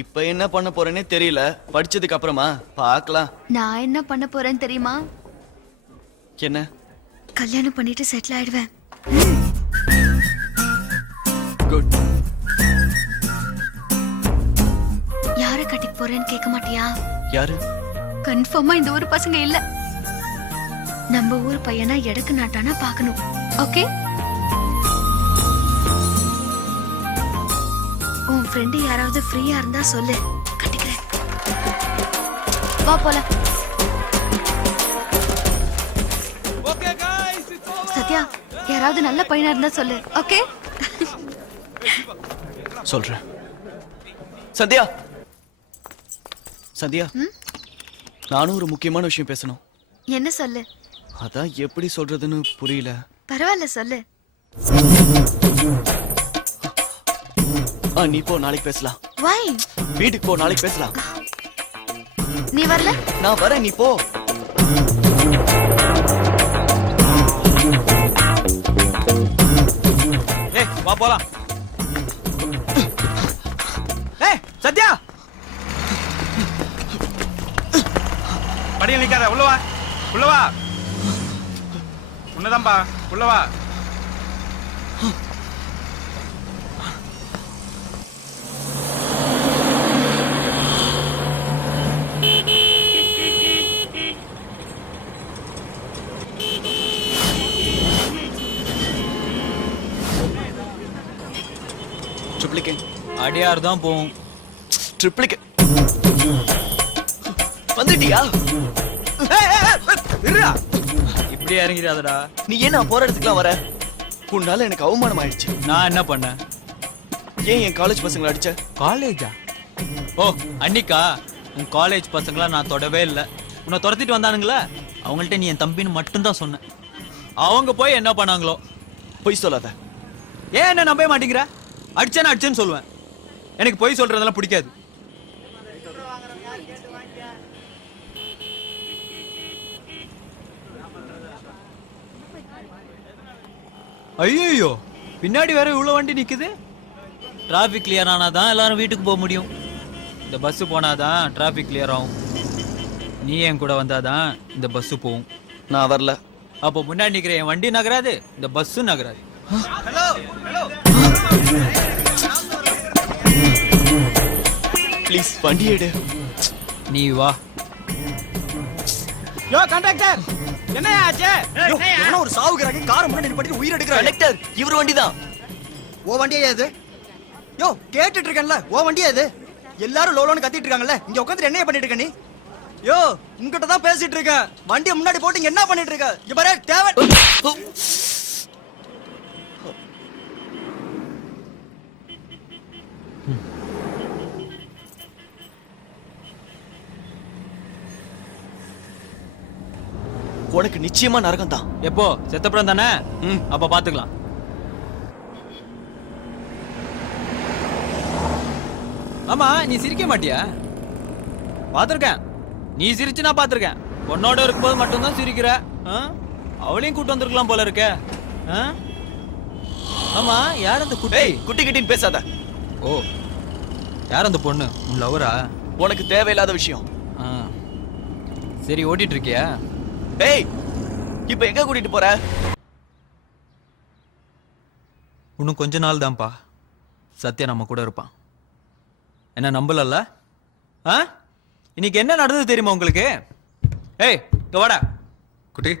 இப்ப என்ன பண்ண போறேன்னே தெரியல. படிச்சதுக்கு அப்புறமா பார்க்கலாம். நான் என்ன பண்ண போறேன்னு தெரியுமா? என்ன? கல்யாணம் பண்ணிட்டு செட்டில் ஆயிடுவேன். குட். யார கட்டிக்க போறேன்னு கேட்க மாட்டியா? யாரு? கன்ஃபார்மா இந்த ஊர் பசங்க இல்ல. நம்ம ஊர் பையனா எடக்கு நாட்டானா பார்க்கணும். ஓகே? உன் ஃப்ரெண்டு யாராவது ஃப்ரீயா இருந்தா சொல்லு, கட்டிக்கிறேன். வா போலாம். Okay guys, it's over. Sathya, யாராவது நல்ல பையனா இருந்தா சொல்லு. ஓகே? சொல்றேன். சந்தியா, சந்தியா, நானும் ஒரு முக்கியமான விஷயம் பேசணும். என்ன சொல்லு? அதான் எப்படி சொல்றதுன்னு புரியல. பரவாயில்ல சொல்லு. நீ போ, நாளைக்கு பேசலாம். வை? வீட்டுக்கு போ, நாளைக்கு பேசலாம். நீ வரல? நான் வரேன், நீ போ. ஏய் வா போலாம். ஏய் சத்யா, படியில் நிக்காத, உள்ளவா உள்ளவா. உன்னதான்பா, உள்ளவா. ட்ரிப்ளிகேட். அடியார் தான் போகும். ட்ரிப்ளிகேட். வந்துட்டியா? இப்படியே இறங்கிடாதடா. நீ ஏன் நான் போற இடத்துக்குலாம் வர? உன்னால எனக்கு அவமானம் ஆயிடுச்சு. நான் என்ன பண்ணேன்? ஏன் என் காலேஜ் பசங்களை அடிச்ச? காலேஜா? ஓ அன்னிக்கா, உன் காலேஜ் பசங்களா நான் தொடவே இல்லை. உன்னை துரத்திட்டு வந்தானுங்களே, அவங்கள்ட்ட நீ என் தம்பின்னு மட்டும்தான் சொன்னேன். அவங்க போய் என்ன பண்ணாங்களோ. பொய் சொல்லாத. ஏன் என்ன நம்பவே மாட்டேங்கிற? அடிச்சேன்னு சொல்லுவேன். எனக்கு பொய் சொல்றதெல்லாம் பிடிக்காது. ஐயோ, பின்னாடி வேற இவ்வளவு வண்டி நிக்குது. டிராபிக் கிளியர் ஆனாதான் எல்லாரும் வீட்டுக்கு போக முடியும். இந்த பஸ் போனாதான் டிராபிக் கிளியர் ஆகும். நீ என் கூட வந்தாதான் இந்த பஸ் போகும். நான் வரல. அப்போ முன்னாடி நிக்கிற என் வண்டி நகராது, இந்த பஸ்ஸும் நகராது. ப்ளீஸ் வண்டி எடு. நீ வா. யோ கண்டக்டர், என்ன ஆச்சு? ஒரு சாவுகிறாங்க காரை முன்னாடி நிப்பாட்டி உயிர் எடுக்கிற கண்டக்டர் இவர் வண்டி தான். ஓ வண்டியே இது? யோ கேட்டுட்டு இருக்கேன்ல, ஓ வண்டியே இது? எல்லாரும் லோலோன்னு கத்திட்டு இருக்காங்கல்ல, இங்க உட்காந்து என்ன பண்ணிட்டு இருக்க நீ? யோ உங்ககிட்ட தான் பேசிட்டு இருக்கேன். வண்டியை முன்னாடி போட்டு இங்க என்ன பண்ணிட்டு இருக்க? இங்க பாரு தேவை. உனக்கு நிச்சயமா நரகம் தான். எப்போ? செத்தப்புறம் தானே? அப்ப பாத்துக்கலாம். ஆமா நீ சிரிக்க மாட்டியா? பார்த்துருக்கேன், நீ சிரிச்சு நான் பார்த்துருக்கேன். பொண்ணோட இருக்கும்போது மட்டும்தான் சிரிக்கிற. ஆ? அவளையும் கூட்டு வந்திருக்கலாம் போல இருக்க. ஆ? ஆமா யார் அந்த குட்டி? குட்டி கிட்டின்னு பேசாத. ஓ, யார் அந்த பொண்ணு? உன் லவரா? உனக்கு தேவையில்லாத விஷயம். ஆ. சரி, ஓட்டிட்டு இருக்கியா? டேய், இப்ப எங்க கூட்டிட்டு போற? இன்னும் கொஞ்ச நாள் தான்ப்பா சத்யா நம்ம கூட இருப்பான். என்ன நம்பலல்ல? ஆ? இன்னைக்கு என்ன நடந்தது தெரியுமா உங்களுக்கு? ஏய், இங்க வாடா. குட்டி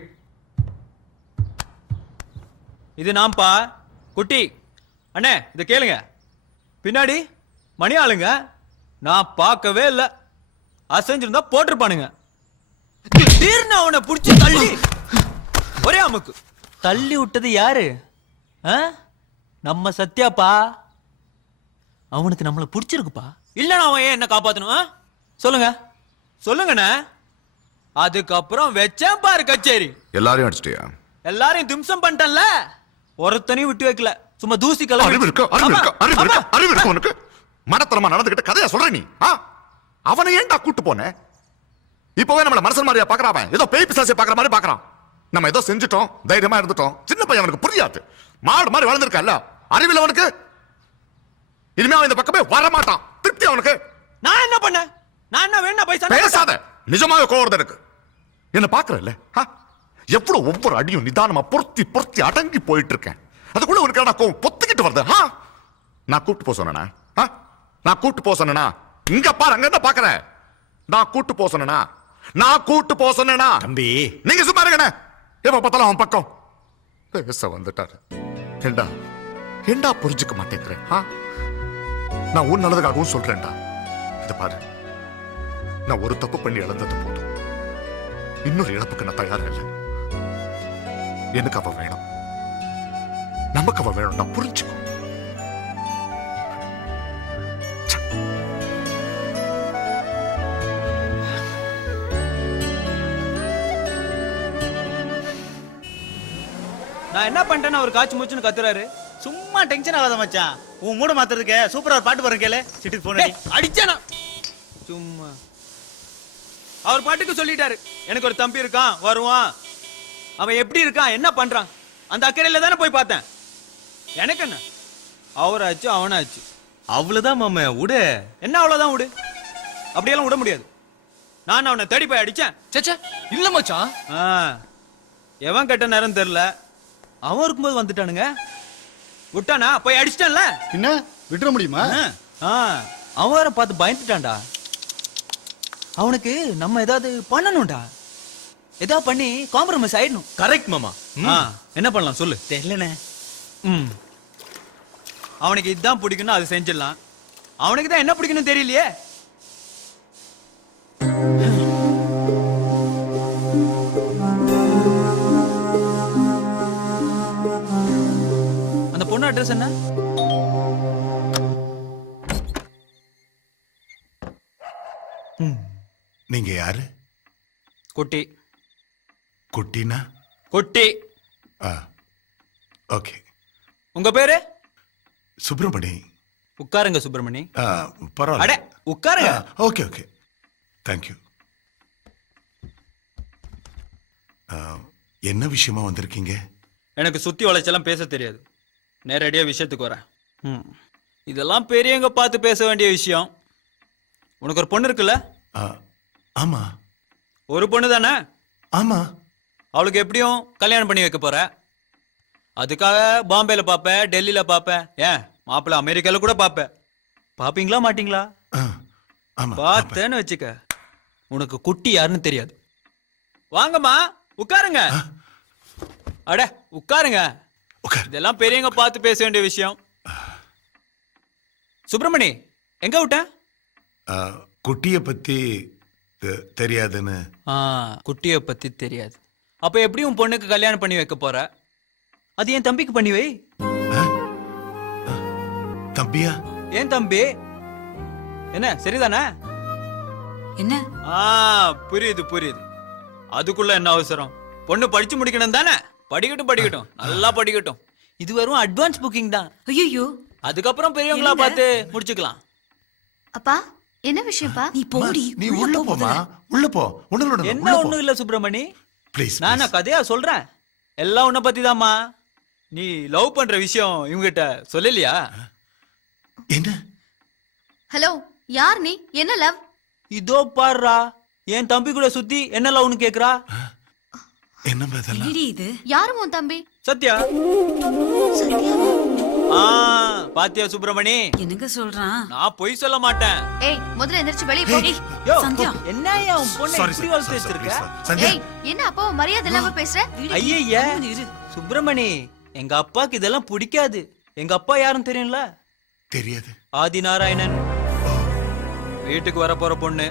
இது நான்ப்பா குட்டி. அண்ணே இதை கேளுங்க. பின்னாடி மணி ஆளுங்க. நான் பார்க்கவே இல்லை. அசைஞ்சிருந்தா போட்டிருப்பானுங்க. திடீர்னு அவனை புடிச்சு தள்ளி ஒரே அமுக்கு தள்ளி விட்டது யாரு? ஆ? நம்ம சத்யாப்பா. அவனுக்கு நம்மளை பிடிச்சிருக்குப்பா. இல்லைன்னா அவன் ஏன் என்ன காப்பாத்தணும்? ஆ? சொல்லுங்க சொல்லுங்கண்ணே. அதுக்கப்புறம் வச்சேன் பாரு கச்சேரி. எல்லாரையும் அடிச்சிட்டியா? எல்லாரையும் திம்சம் பண்ணிட்டேன்ல. ஒருத்தனையும் விட்டு வைக்கல. சும்மா தூசி அறிவு இருக்கு, அறிவு இருக்கு, அறிவு இருக்கு, அறிவு இருக்கு உனக்கு. மனத்தனமா நடந்துகிட்ட கதையா சொல்ற நீ? அவனை ஏன்டா கூட்டு போன? இப்பவே நம்மள மனசன் மாதிரியா பாக்குறான். ஏதோ பேய் பிசாசை பாக்குற மாதிரி பாக்குறான். நம்ம ஏதோ செஞ்சுட்டோம், தைரியமா இருந்துட்டோம். சின்ன பையன் அவனுக்கு புரியாது. மாடு மாதிரி வளர்ந்துருக்கல, அறிவில் அவனுக்கு. இனிமே அவன் இந்த பக்கமே வரமாட்டான். திருப்தி அவனுக்கு. நான் என்ன பண்ண? நான் என்ன வேணா பைசா பேசாத. நிஜமாக கோவம் இருக்கு. என்ன பாக்குறல்ல? எவ்வளவு ஒவ்வொரு அடியும் நிதானமா பொருத்தி பொருத்தி அடங்கி போயிட்டு இருக்கேன். அதுக்குள்ள உனக்கு கோவம் பொத்துக்கிட்டு வருது. நான் கூப்பிட்டு போக சொன்னா? நான் கூப்பிட்டு போக சொன்னா? இங்க பாரு, அங்க என்ன பாக்குற? நான் கூட்டு போக சொன்னா? நான் கூட்டு போக சொன்னா? தம்பி, நீங்க சும்மா இருங்கண்ணே. எப்ப பார்த்தாலும் அவன் பக்கம் பேச வந்துட்டாரு. ஏண்டா ஏண்டா புரிஞ்சுக்க மாட்டேங்கிறேன்? நான் உன் நல்லதுக்காகவும் சொல்றேன்டா. இத பாரு, நான் ஒரு தப்பு பண்ணி இழந்தது போதும். இன்னொரு இழப்புக்கு நான் தயாரா இல்லை. எனக்கு அவ வேணும், நமக்கு அவ வேணும். நான் புரிஞ்சுக்கோ. நான் என்ன பண்ணிட்டேன்னு அவர் காய்ச்சி மூச்சுன்னு கத்துறாரு. சும்மா டென்ஷன் ஆகாத மச்சான். உன் மூட மாத்துறதுக்கு சூப்பரா ஒரு பாட்டு பாருங்க கேளு. சிட்டுக்கு போன் அடி. அடிச்சேனா? சும்மா அவர் பாட்டுக்கு சொல்லிட்டாரு. எனக்கு ஒரு தம்பி இருக்கான், வருவான். அவன் எப்படி இருக்கான், என்ன பண்றான், அந்த அக்கறையில தானே போய் பார்த்தேன். எனக்கு என்ன, அவராச்சு அவனாச்சு. அவ்வளவுதான் மாமா, விடு. என்ன அவ்வளவுதான் விடு? அப்படியெல்லாம் விட முடியாது. நான் அவனை தேடி போய் அடிச்சேன். சேச்சே இல்ல மச்சான். எவன் கெட்ட நேரம் தெரியல, அவன் இருக்கும்போது வந்துட்டானுங்க. விட்டானா? போய் அடிச்சிட்டான்ல. என்ன விட்டுற முடியுமா? அவன் வேற பார்த்து பயந்துட்டான்டா. அவனுக்கு நம்ம ஏதாவது பண்ணணும்டா. ஏதாவது பண்ணி காம்ப்ரமைஸ் ஆயிடணும். கரெக்ட் மாமா. என்ன பண்ணலாம் சொல்லு? தெரியலண்ணே. அவனுக்கு இதுதான் பிடிக்கணும், அது செஞ்சிடலாம். அவனுக்கு தான் என்ன பிடிக்கணும் தெரியலையே. அந்த பொண்ணு அட்ரஸ் என்ன? நீங்க யாரு? குட்டி. குட்டினா? குட்டி. ஓகே. உங்க பேரு? சுப்பிரமணி. உட்காருங்க சுப்பிரமணி. பரவாயில்ல. அட உட்காருங்க. Okay okay, thank you. என்ன விஷயமா வந்திருக்கீங்க? எனக்கு சுத்தி வளைச்செல்லாம் பேச தெரியாது. நேரடியா விஷயத்துக்கு வரேன். இதெல்லாம் பெரியவங்க பார்த்து பேச வேண்டிய விஷயம். உனக்கு ஒரு பொண்ணு இருக்குல்ல? ஆமா. ஒரு பொண்ணு தானே? ஆமா. அவளுக்கு எப்படியும் கல்யாணம் பண்ணி வைக்க போற. அதுக்காக பாம்பேல பாப்ப, டெல்லியில பாப்ப, ஏன் மாப்பிள்ள அமெரிக்கால கூட பாப்ப. பாப்பீங்களா மாட்டீங்களா? பார்த்தேன்னு வச்சுக்க, உனக்கு குட்டி யாருன்னு தெரியாது. வாங்கம்மா உட்காருங்க. அட உட்காருங்க. இதெல்லாம் பெரியவங்க பார்த்து பேச வேண்டிய விஷயம். சுப்பிரமணி எங்க விட்ட? குட்டிய பத்தி தெரியாதுன்னு. குட்டிய பத்தி தெரியாது. அப்ப எப்படி உன் பொண்ணுக்கு கல்யாணம் பண்ணி வைக்க போற? அது என் தம்பிக்கு பண்ணி வை. தம்பியா? ஏன் தம்பி? என்ன சரிதானே? என்ன? புரியுது புரியுது. அதுக்குள்ள என்ன அவசரம்? பொண்ணு படிச்சு முடிக்கணும் தானே? படிக்கட்டும் படிக்கட்டும், நல்லா படிக்கட்டும். இது வெறும் அட்வான்ஸ் புக்கிங் தான். ஐயோ, அதுக்கப்புறம் பெரியவங்களா பார்த்து முடிச்சுக்கலாம். அப்பா என்ன விஷயம்ப்பா? நீ போடி நீ உள்ள போமா, உள்ள போ. உன்னோட என்ன ஒண்ணும் இல்ல சுப்பிரமணி. ப்ளீஸ். நானா கதையா சொல்றேன். எல்லாம் உன்னை பத்தி தாம்மா. நீ லவ் பண்ற விஷயம் இவங்கிட்ட சொல்லலையா? என்ன? ஹலோ, யார் நீ? என்ன லவ்? இதோ பாருடா, என் தம்பி கூட சுத்தி என்ன லவ்னு கேக்குறா. என்ன இதெல்லாம்? இது யாரும் உன் தம்பி? சத்யா. சத்யாவா? பாத்தியா சுப்பிரமணி, என்னங்க சொல்றான்? நான் பொய் சொல்ல மாட்டேன். ஏய், முதல்ல எந்திரச்சு வெளிய போ. யோ, சந்தியா. என்ன உன் பொண்ணு இப்படி வளர்த்து வச்சிருக்க? சந்தியா. ஏய், என்ன அப்பாவை மரியாதை இல்லாம பேசுற? ஐயே சுப்பிரமணி, எங்க அப்பாக்கு இதெல்லாம் பிடிக்காது. எங்க அப்பா யாருன்னு தெரியும்ல? தெரியாது. ஆதிநாராயணன். வீட்டுக்கு வர போற பொண்ணு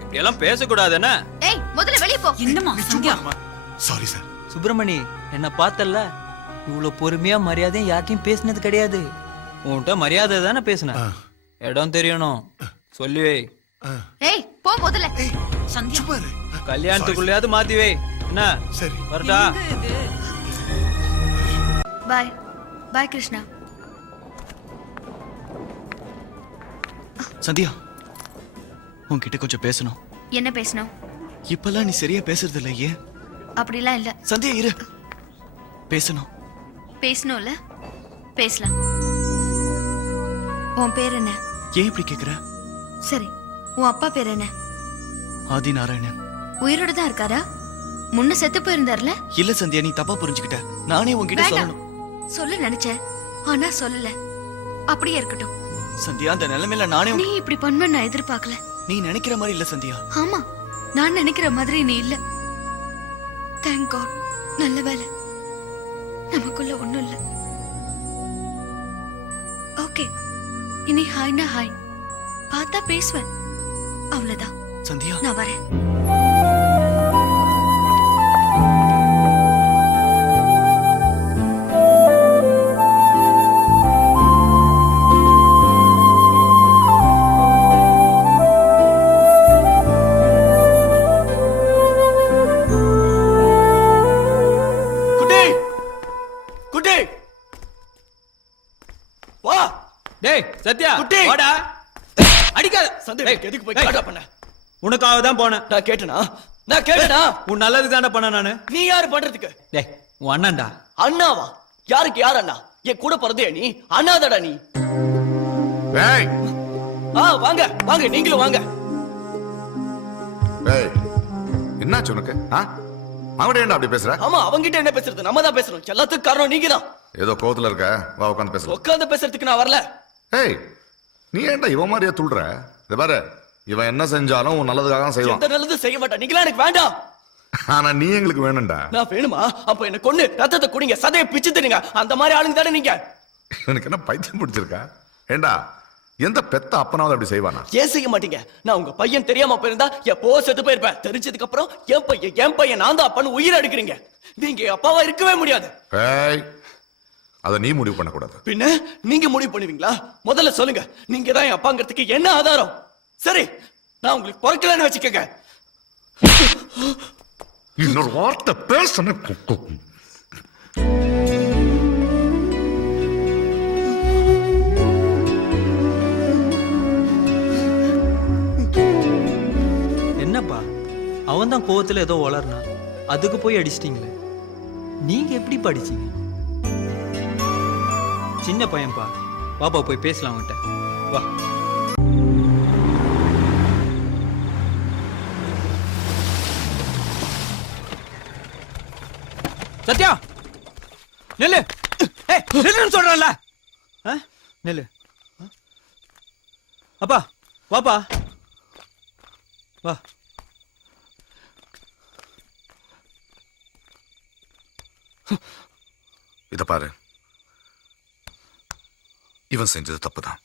இப்படி எல்லாம் பேசக்கூடாது என்ன? ஏய், முதல்ல வெளிய போ. என்னம்மா சந்தியா? Sorry sir. சுப்பிரமணி, என்ன பார்த்தல்ல, இவ்வளவு பொறுமையா மரியாதையும் யார்ட்டையும் பேசினது கிடையாது. உன்கிட்ட மரியாதை தானே பேசின. இடம் தெரியணும், சொல்லி வை. ஏய், போ முதல்ல. சந்தியா பாரு. கல்யாணத்துக்குள்ளயாவது மாத்தி வை என்ன? சரி. வரட்டா? பாய் பாய் கிருஷ்ணா. சந்தியா, உன்கிட்ட கொஞ்சம் பேசணும். என்ன பேசணும்? இப்பெல்லாம் நீ சரியா பேசுறது இல்லையே. அப்படிலாம் இல்ல. சந்தியா இரு, பேசணும். பேசணும்ல, பேசலாம். உன் பேர் என்ன? ஏன் இப்படி கேக்குற? சரி, உன் அப்பா பேர் என்ன? ஆதி நாராயணன். உயிரோட தான் இருக்காரா? முன்ன செத்து போயிருந்தார்ல? இல்ல சந்தியா, நீ தப்பா புரிஞ்சுக்கிட்ட. நானே உன்கிட்ட வேண்டாம். சொல்லணும். சொல்ல நினைச்சேன், ஆனா சொல்லல. அப்படியே இருக்கட்டும். சந்தியா, அந்த நிலைமையில நானே நீ இப்படி பண்ணுவேன்னு நான் எதிர்பார்க்கல. நீ நினைக்கிற மாதிரி இல்ல சந்தியா. ஆமா, நான் நினைக்கிற மாதிரி நீ இல்ல. Thank God. நல்ல வேலை, நமக்குள்ள ஒண்ணும் இல்ல. ஓகே, இனி ஹாய்னா ஹாய், பார்த்தா பேசுவேன், அவ்வளவுதான். சந்தியா, நான் வரேன். குட்டி குட்டி வா. டேய் சத்யா, குட்டி. வாடா. அடிக்காத. சந்தியா, எதுக்கு போய் காட்டா பண்ண? உனக்காக தான் போனேன். நான் கேட்டனா? நான் கேட்டனா? உன் நல்லதுக்கு தானே பண்ண நானு. நீ யாரு பண்றதுக்கு? டேய், உன் அண்ணன்டா. அண்ணாவா? யாருக்கு யார் அண்ணா? என் கூட பிறந்தே நீ அண்ணாதடா நீ. ஏய் வாங்க வாங்க, நீங்களும் வாங்க. ஏய் என்னாச்சு உனக்கு? அவங்கள்ட்ட ஏன்டா அப்படி பேசுற? ஆமா, அவங்கிட்ட என்ன பேசுறது? நம்ம தான் பேசணும். எல்லாத்துக்கும் காரணம் நீங்க தான். ஏதோ கோவத்துல இருக்க, வா உட்காந்து பேசலாம். உட்கார்ந்து பேசுறதுக்கு நான் வரல. ஏய் நீ ஏன்டா இவன் மாதிரியே துள்ற? இத பாரு, இவன் என்ன செஞ்சாலும் உன் நல்லதுக்காக தான் செய்வான். எந்த நல்லது செய்ய மாட்டான். நீங்களா எனக்கு வேண்டாம். ஆனா நீ எங்களுக்கு வேணும்டா. நான் வேணுமா? அப்ப என்ன கொன்னு ரத்தத்தை குடிங்க, சதையை பிச்சு தின்னுங்க. அந்த மாதிரி ஆளுங்க தானே நீங்க. எனக்கு என்ன பைத்தியம் பிடிச்சிருக்கா? ஏண்டா எந்த பெத்த அப்பனாவது அப்படி செய்வானா? ஏன் செய்ய மாட்டீங்க? நான் உங்க பையன் தெரியாம போயிருந்தா எப்போ செத்து போயிருப்பேன். தெரிஞ்சதுக்கு அப்புறம் என் பையன் நான் தான் அப்பான்னு உயிரை எடுக்கிறீங்க. நீங்க அப்பாவா இருக்கவே முடியாது. ஏய் அத நீ முடிவு பண்ண கூடாது. பின்ன நீங்க முடிவு பண்ணுவீங்களா? முதல்ல சொல்லுங்க, நீங்க தான் என் அப்பாங்கிறதுக்கு என்ன ஆதாரம்? சரி, நான் உங்களுக்கு பொறுக்கலன்னு வச்சுக்கங்க. இன்னொரு வார்த்தை பேசணும். என்னப்பா, அவன் தான் கோவத்துல ஏதோ வளர்னா, அதுக்கு போய் அடிச்சிட்டீங்களே. நீங்க எப்படி படிச்சீங்க? சின்ன பையன்பா, பாப்பா போய் பேசலாம் அவன்கிட்ட. வா. சத்யா, நெல்லு. நெல்லுன்னு சொல்றல. நெல்லு. அப்பா வாப்பா, வா. இத பாரு, இவன் செஞ்சது தப்புதான்.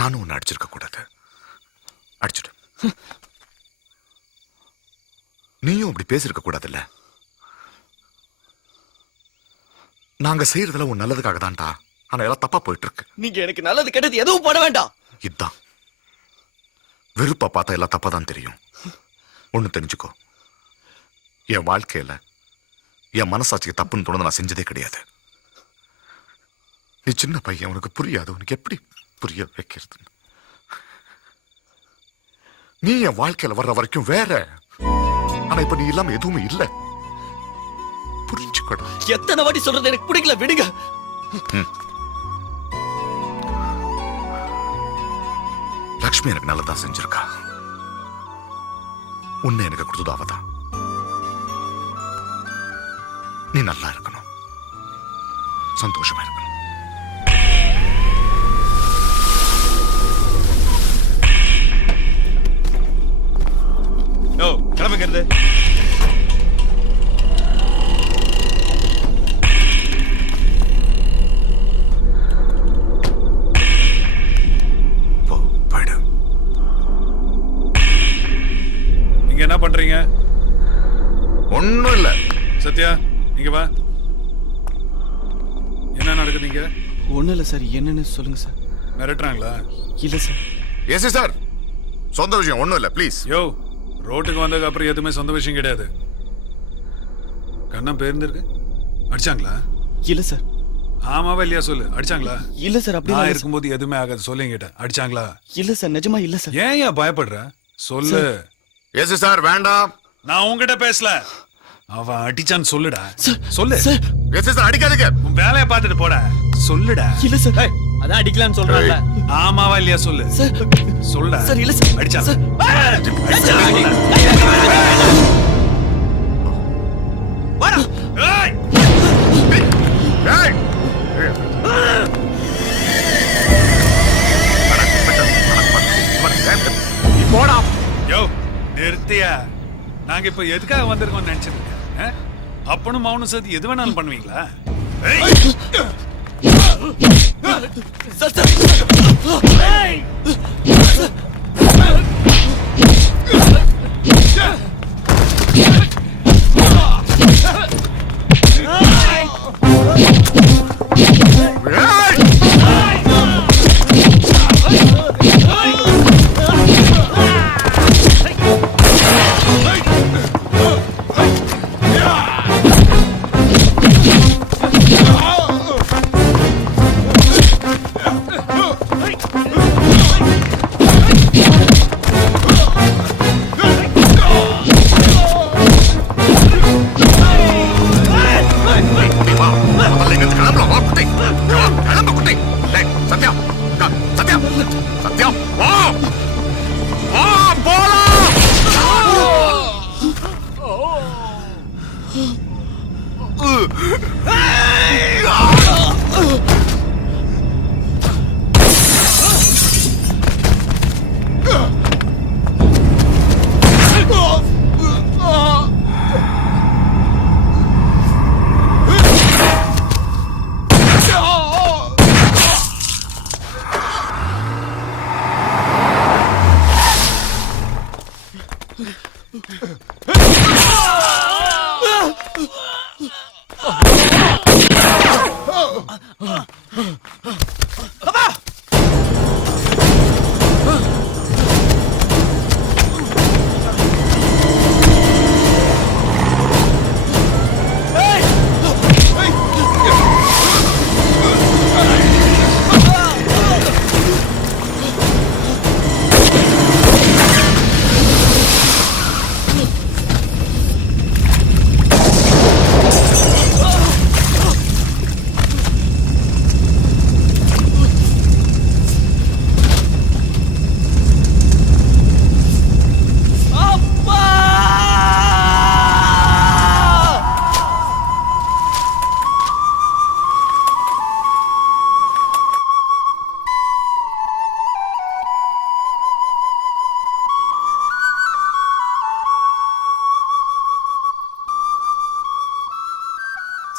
நானும் உன்னை அடிச்சிருக்க கூடாது. அடிச்சுடு. நீயும் அப்படி பேசிருக்க கூடாதுல்ல. நாங்க செய்யறதுல உன் நல்லதுக்காக தான்டா. ஆனா எல்லாம் தப்பா போயிட்டு இருக்கு. நீங்க எனக்கு நல்லது கெட்டது எதுவும் பண்ண வேண்டாம். இதுதான் வெறுப்பா பார்த்தா எல்லாம் தப்பா தான் தெரியும். ஒண்ணு தெரிஞ்சுக்கோ, என் வாழ்க்கையில என் மனசாட்சிக்கு தப்புன்னு தோணுது நான் செஞ்சதே கிடையாது. நீ சின்ன பையன், உனக்கு புரியாது. உனக்கு எப்படி புரிய வைக்கிறது? நீ என் வாழ்க்கையில வர்ற வரைக்கும் வேற. ஆனா இப்ப நீ இல்லாம எதுவுமே இல்ல. புரிஞ்சுக்கடா. எத்தனை வாட்டி சொல்றது எனக்கு பிடிக்கல, விடுங்க. லக்ஷ்மி எனக்கு நல்லதா செஞ்சிருக்கா. உன்னை எனக்கு கொடுத்தது அவதான். நீ நல்லா இருக்கணும், சந்தோஷமா இருக்கணும். கிளம்புங்கிறது நீங்க என்ன பண்றீங்க? ஒண்ணும் இல்ல. சத்யா இங்க வா. என்ன நடக்குதுங்க? ஒண்ணும் இல்ல சார். என்னன்னு சொல்லுங்க சார். மிரட்டுறாங்களா? இல்ல சார். எஸ் சார், சொந்த விஷயம் ஒண்ணும் இல்ல ப்ளீஸ். யோ, ரோட்டுக்கு வந்ததுக்கு அப்புறம் எதுவுமே சொந்த விஷயம் கிடையாது. கண்ணம் பேர்ந்திருக்கு. அடிச்சாங்களா? இல்ல சார். ஆமாவா இல்லையா சொல்லு. அடிச்சாங்களா? இல்ல சார். அப்படி நான் இருக்கும்போது எதுவுமே ஆகாது. சொல்லு என்கிட்ட. அடிச்சாங்களா? இல்ல சார், நிஜமா இல்ல சார். ஏன் பயப்படுற? சொல்லு. எஸ் சார், வேண்டாம். நான் உங்ககிட்ட பேசல. அவன் அடிச்சான்னு சொல்லுடா. சொல்லு. எஸ் சார், அடிக்காதீங்க. உன் வேலையை பார்த்துட்டு போட. சொல்லுடா. இல்ல சார். அதான் அடிக்கலான்னு சொல்றான்ல. ஆமாவா இல்லையா சொல்லு. சொல்லுடா. சார் இல்ல சார். அடிச்சாங்க. போடா. யோ, நிறுத்தியா. நாங்க இப்ப எதுக்காக வந்திருக்கோம் நினைச்சிருக்கேன். அப்பனும் மௌனம் சேர்த்து எது வேணாலும் பண்ணுவீங்களா?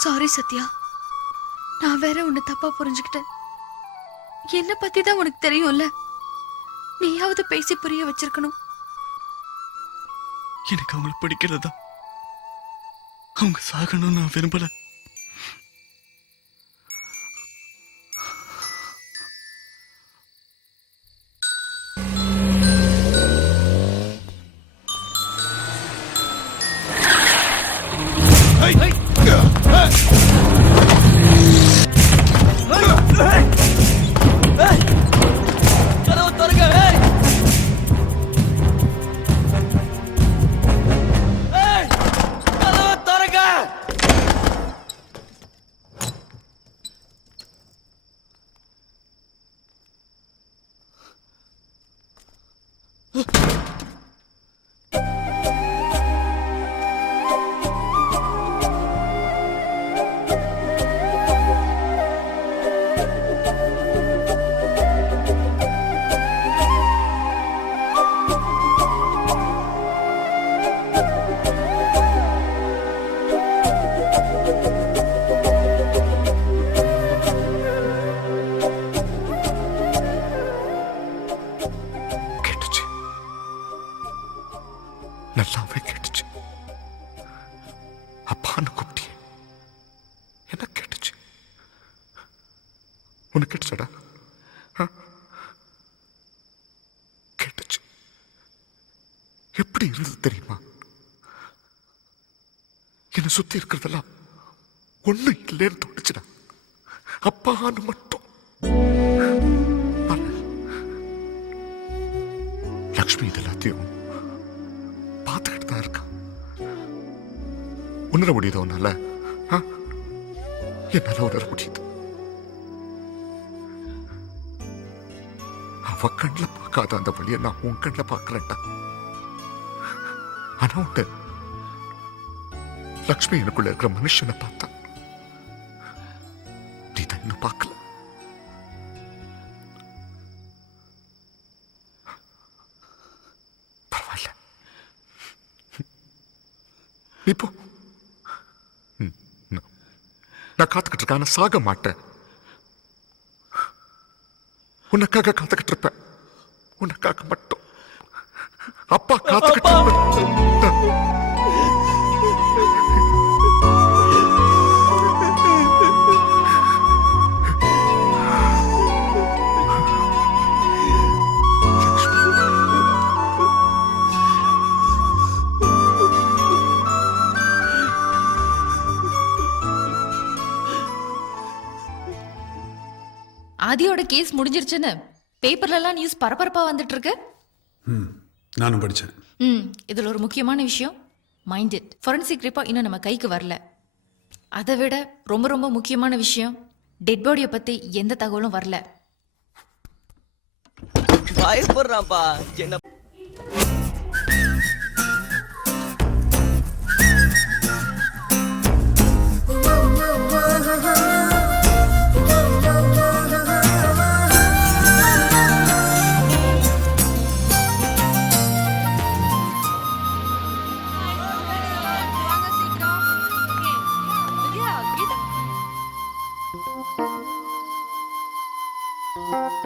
சாரி சத்யா, நான் வேற உன்னை தப்பா புரிஞ்சுக்கிட்டேன். என்ன பத்தி தான் உனக்கு தெரியும்ல, நீயாவது பேசி புரிய வச்சிருக்கணும். எனக்கு அவங்கள பிடிக்கிறதா, அவங்க சாகணும்னு நான் விரும்பல. என்ன கேட்டுச்சு? அப்பான்னு கூப்பிட்டியே, என்ன கேட்டுச்சு? உனக்கு கேட்டுச்சடா? கேட்டுச்சு. எப்படி இருந்தது தெரியுமா? என்னை சுத்தி இருக்கிறதெல்லாம் ஒண்ணு இல்லைன்னு தோணுச்சுடா. அப்பான்னு மட்டும். லக்ஷ்மி இது எல்லாத்தையும் பார்த்துக்கிட்டு தான் இருக்கா. உணர முடியுது உன்னால? என்னால உணர முடியுது. அவ கண்ணில் பார்க்காத அந்த வழியை நான் உன் கண்ணில் பார்க்கலண்டா. ஆனா உண்டு, லக்ஷ்மி எனக்குள்ள இருக்கிற மனுஷனை பார்த்தா நீ தான் இன்னும் பார்க்கல. பரவாயில்ல, நீ போ. நான் காத்துக்கிட்டு இருக்கேன், ஆனா சாக மாட்டேன். உனக்காக காத்துக்கிட்டு இருப்பேன், உனக்காக மட்டும். அப்பா காத்துக்கிட்டு இருப்பேன். ஆதியோட கேஸ் முடிஞ்சிருச்சுன்னு பேப்பர்ல எல்லாம் நியூஸ் பரபரப்பா வந்துட்டு இருக்கு. நானும் படித்தேன். இதுல ஒரு முக்கியமான விஷயம், மைண்ட் இட், ஃபொரன்சிக் ரிப்போர்ட் இன்னும் நம்ம கைக்கு வரல. அதை விட ரொம்ப ரொம்ப முக்கியமான விஷயம், டெட் பாடியை பத்தி எந்த தகவலும் வரல. பயப்படுறான்ப்பா என்ன.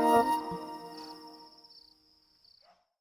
Thank you.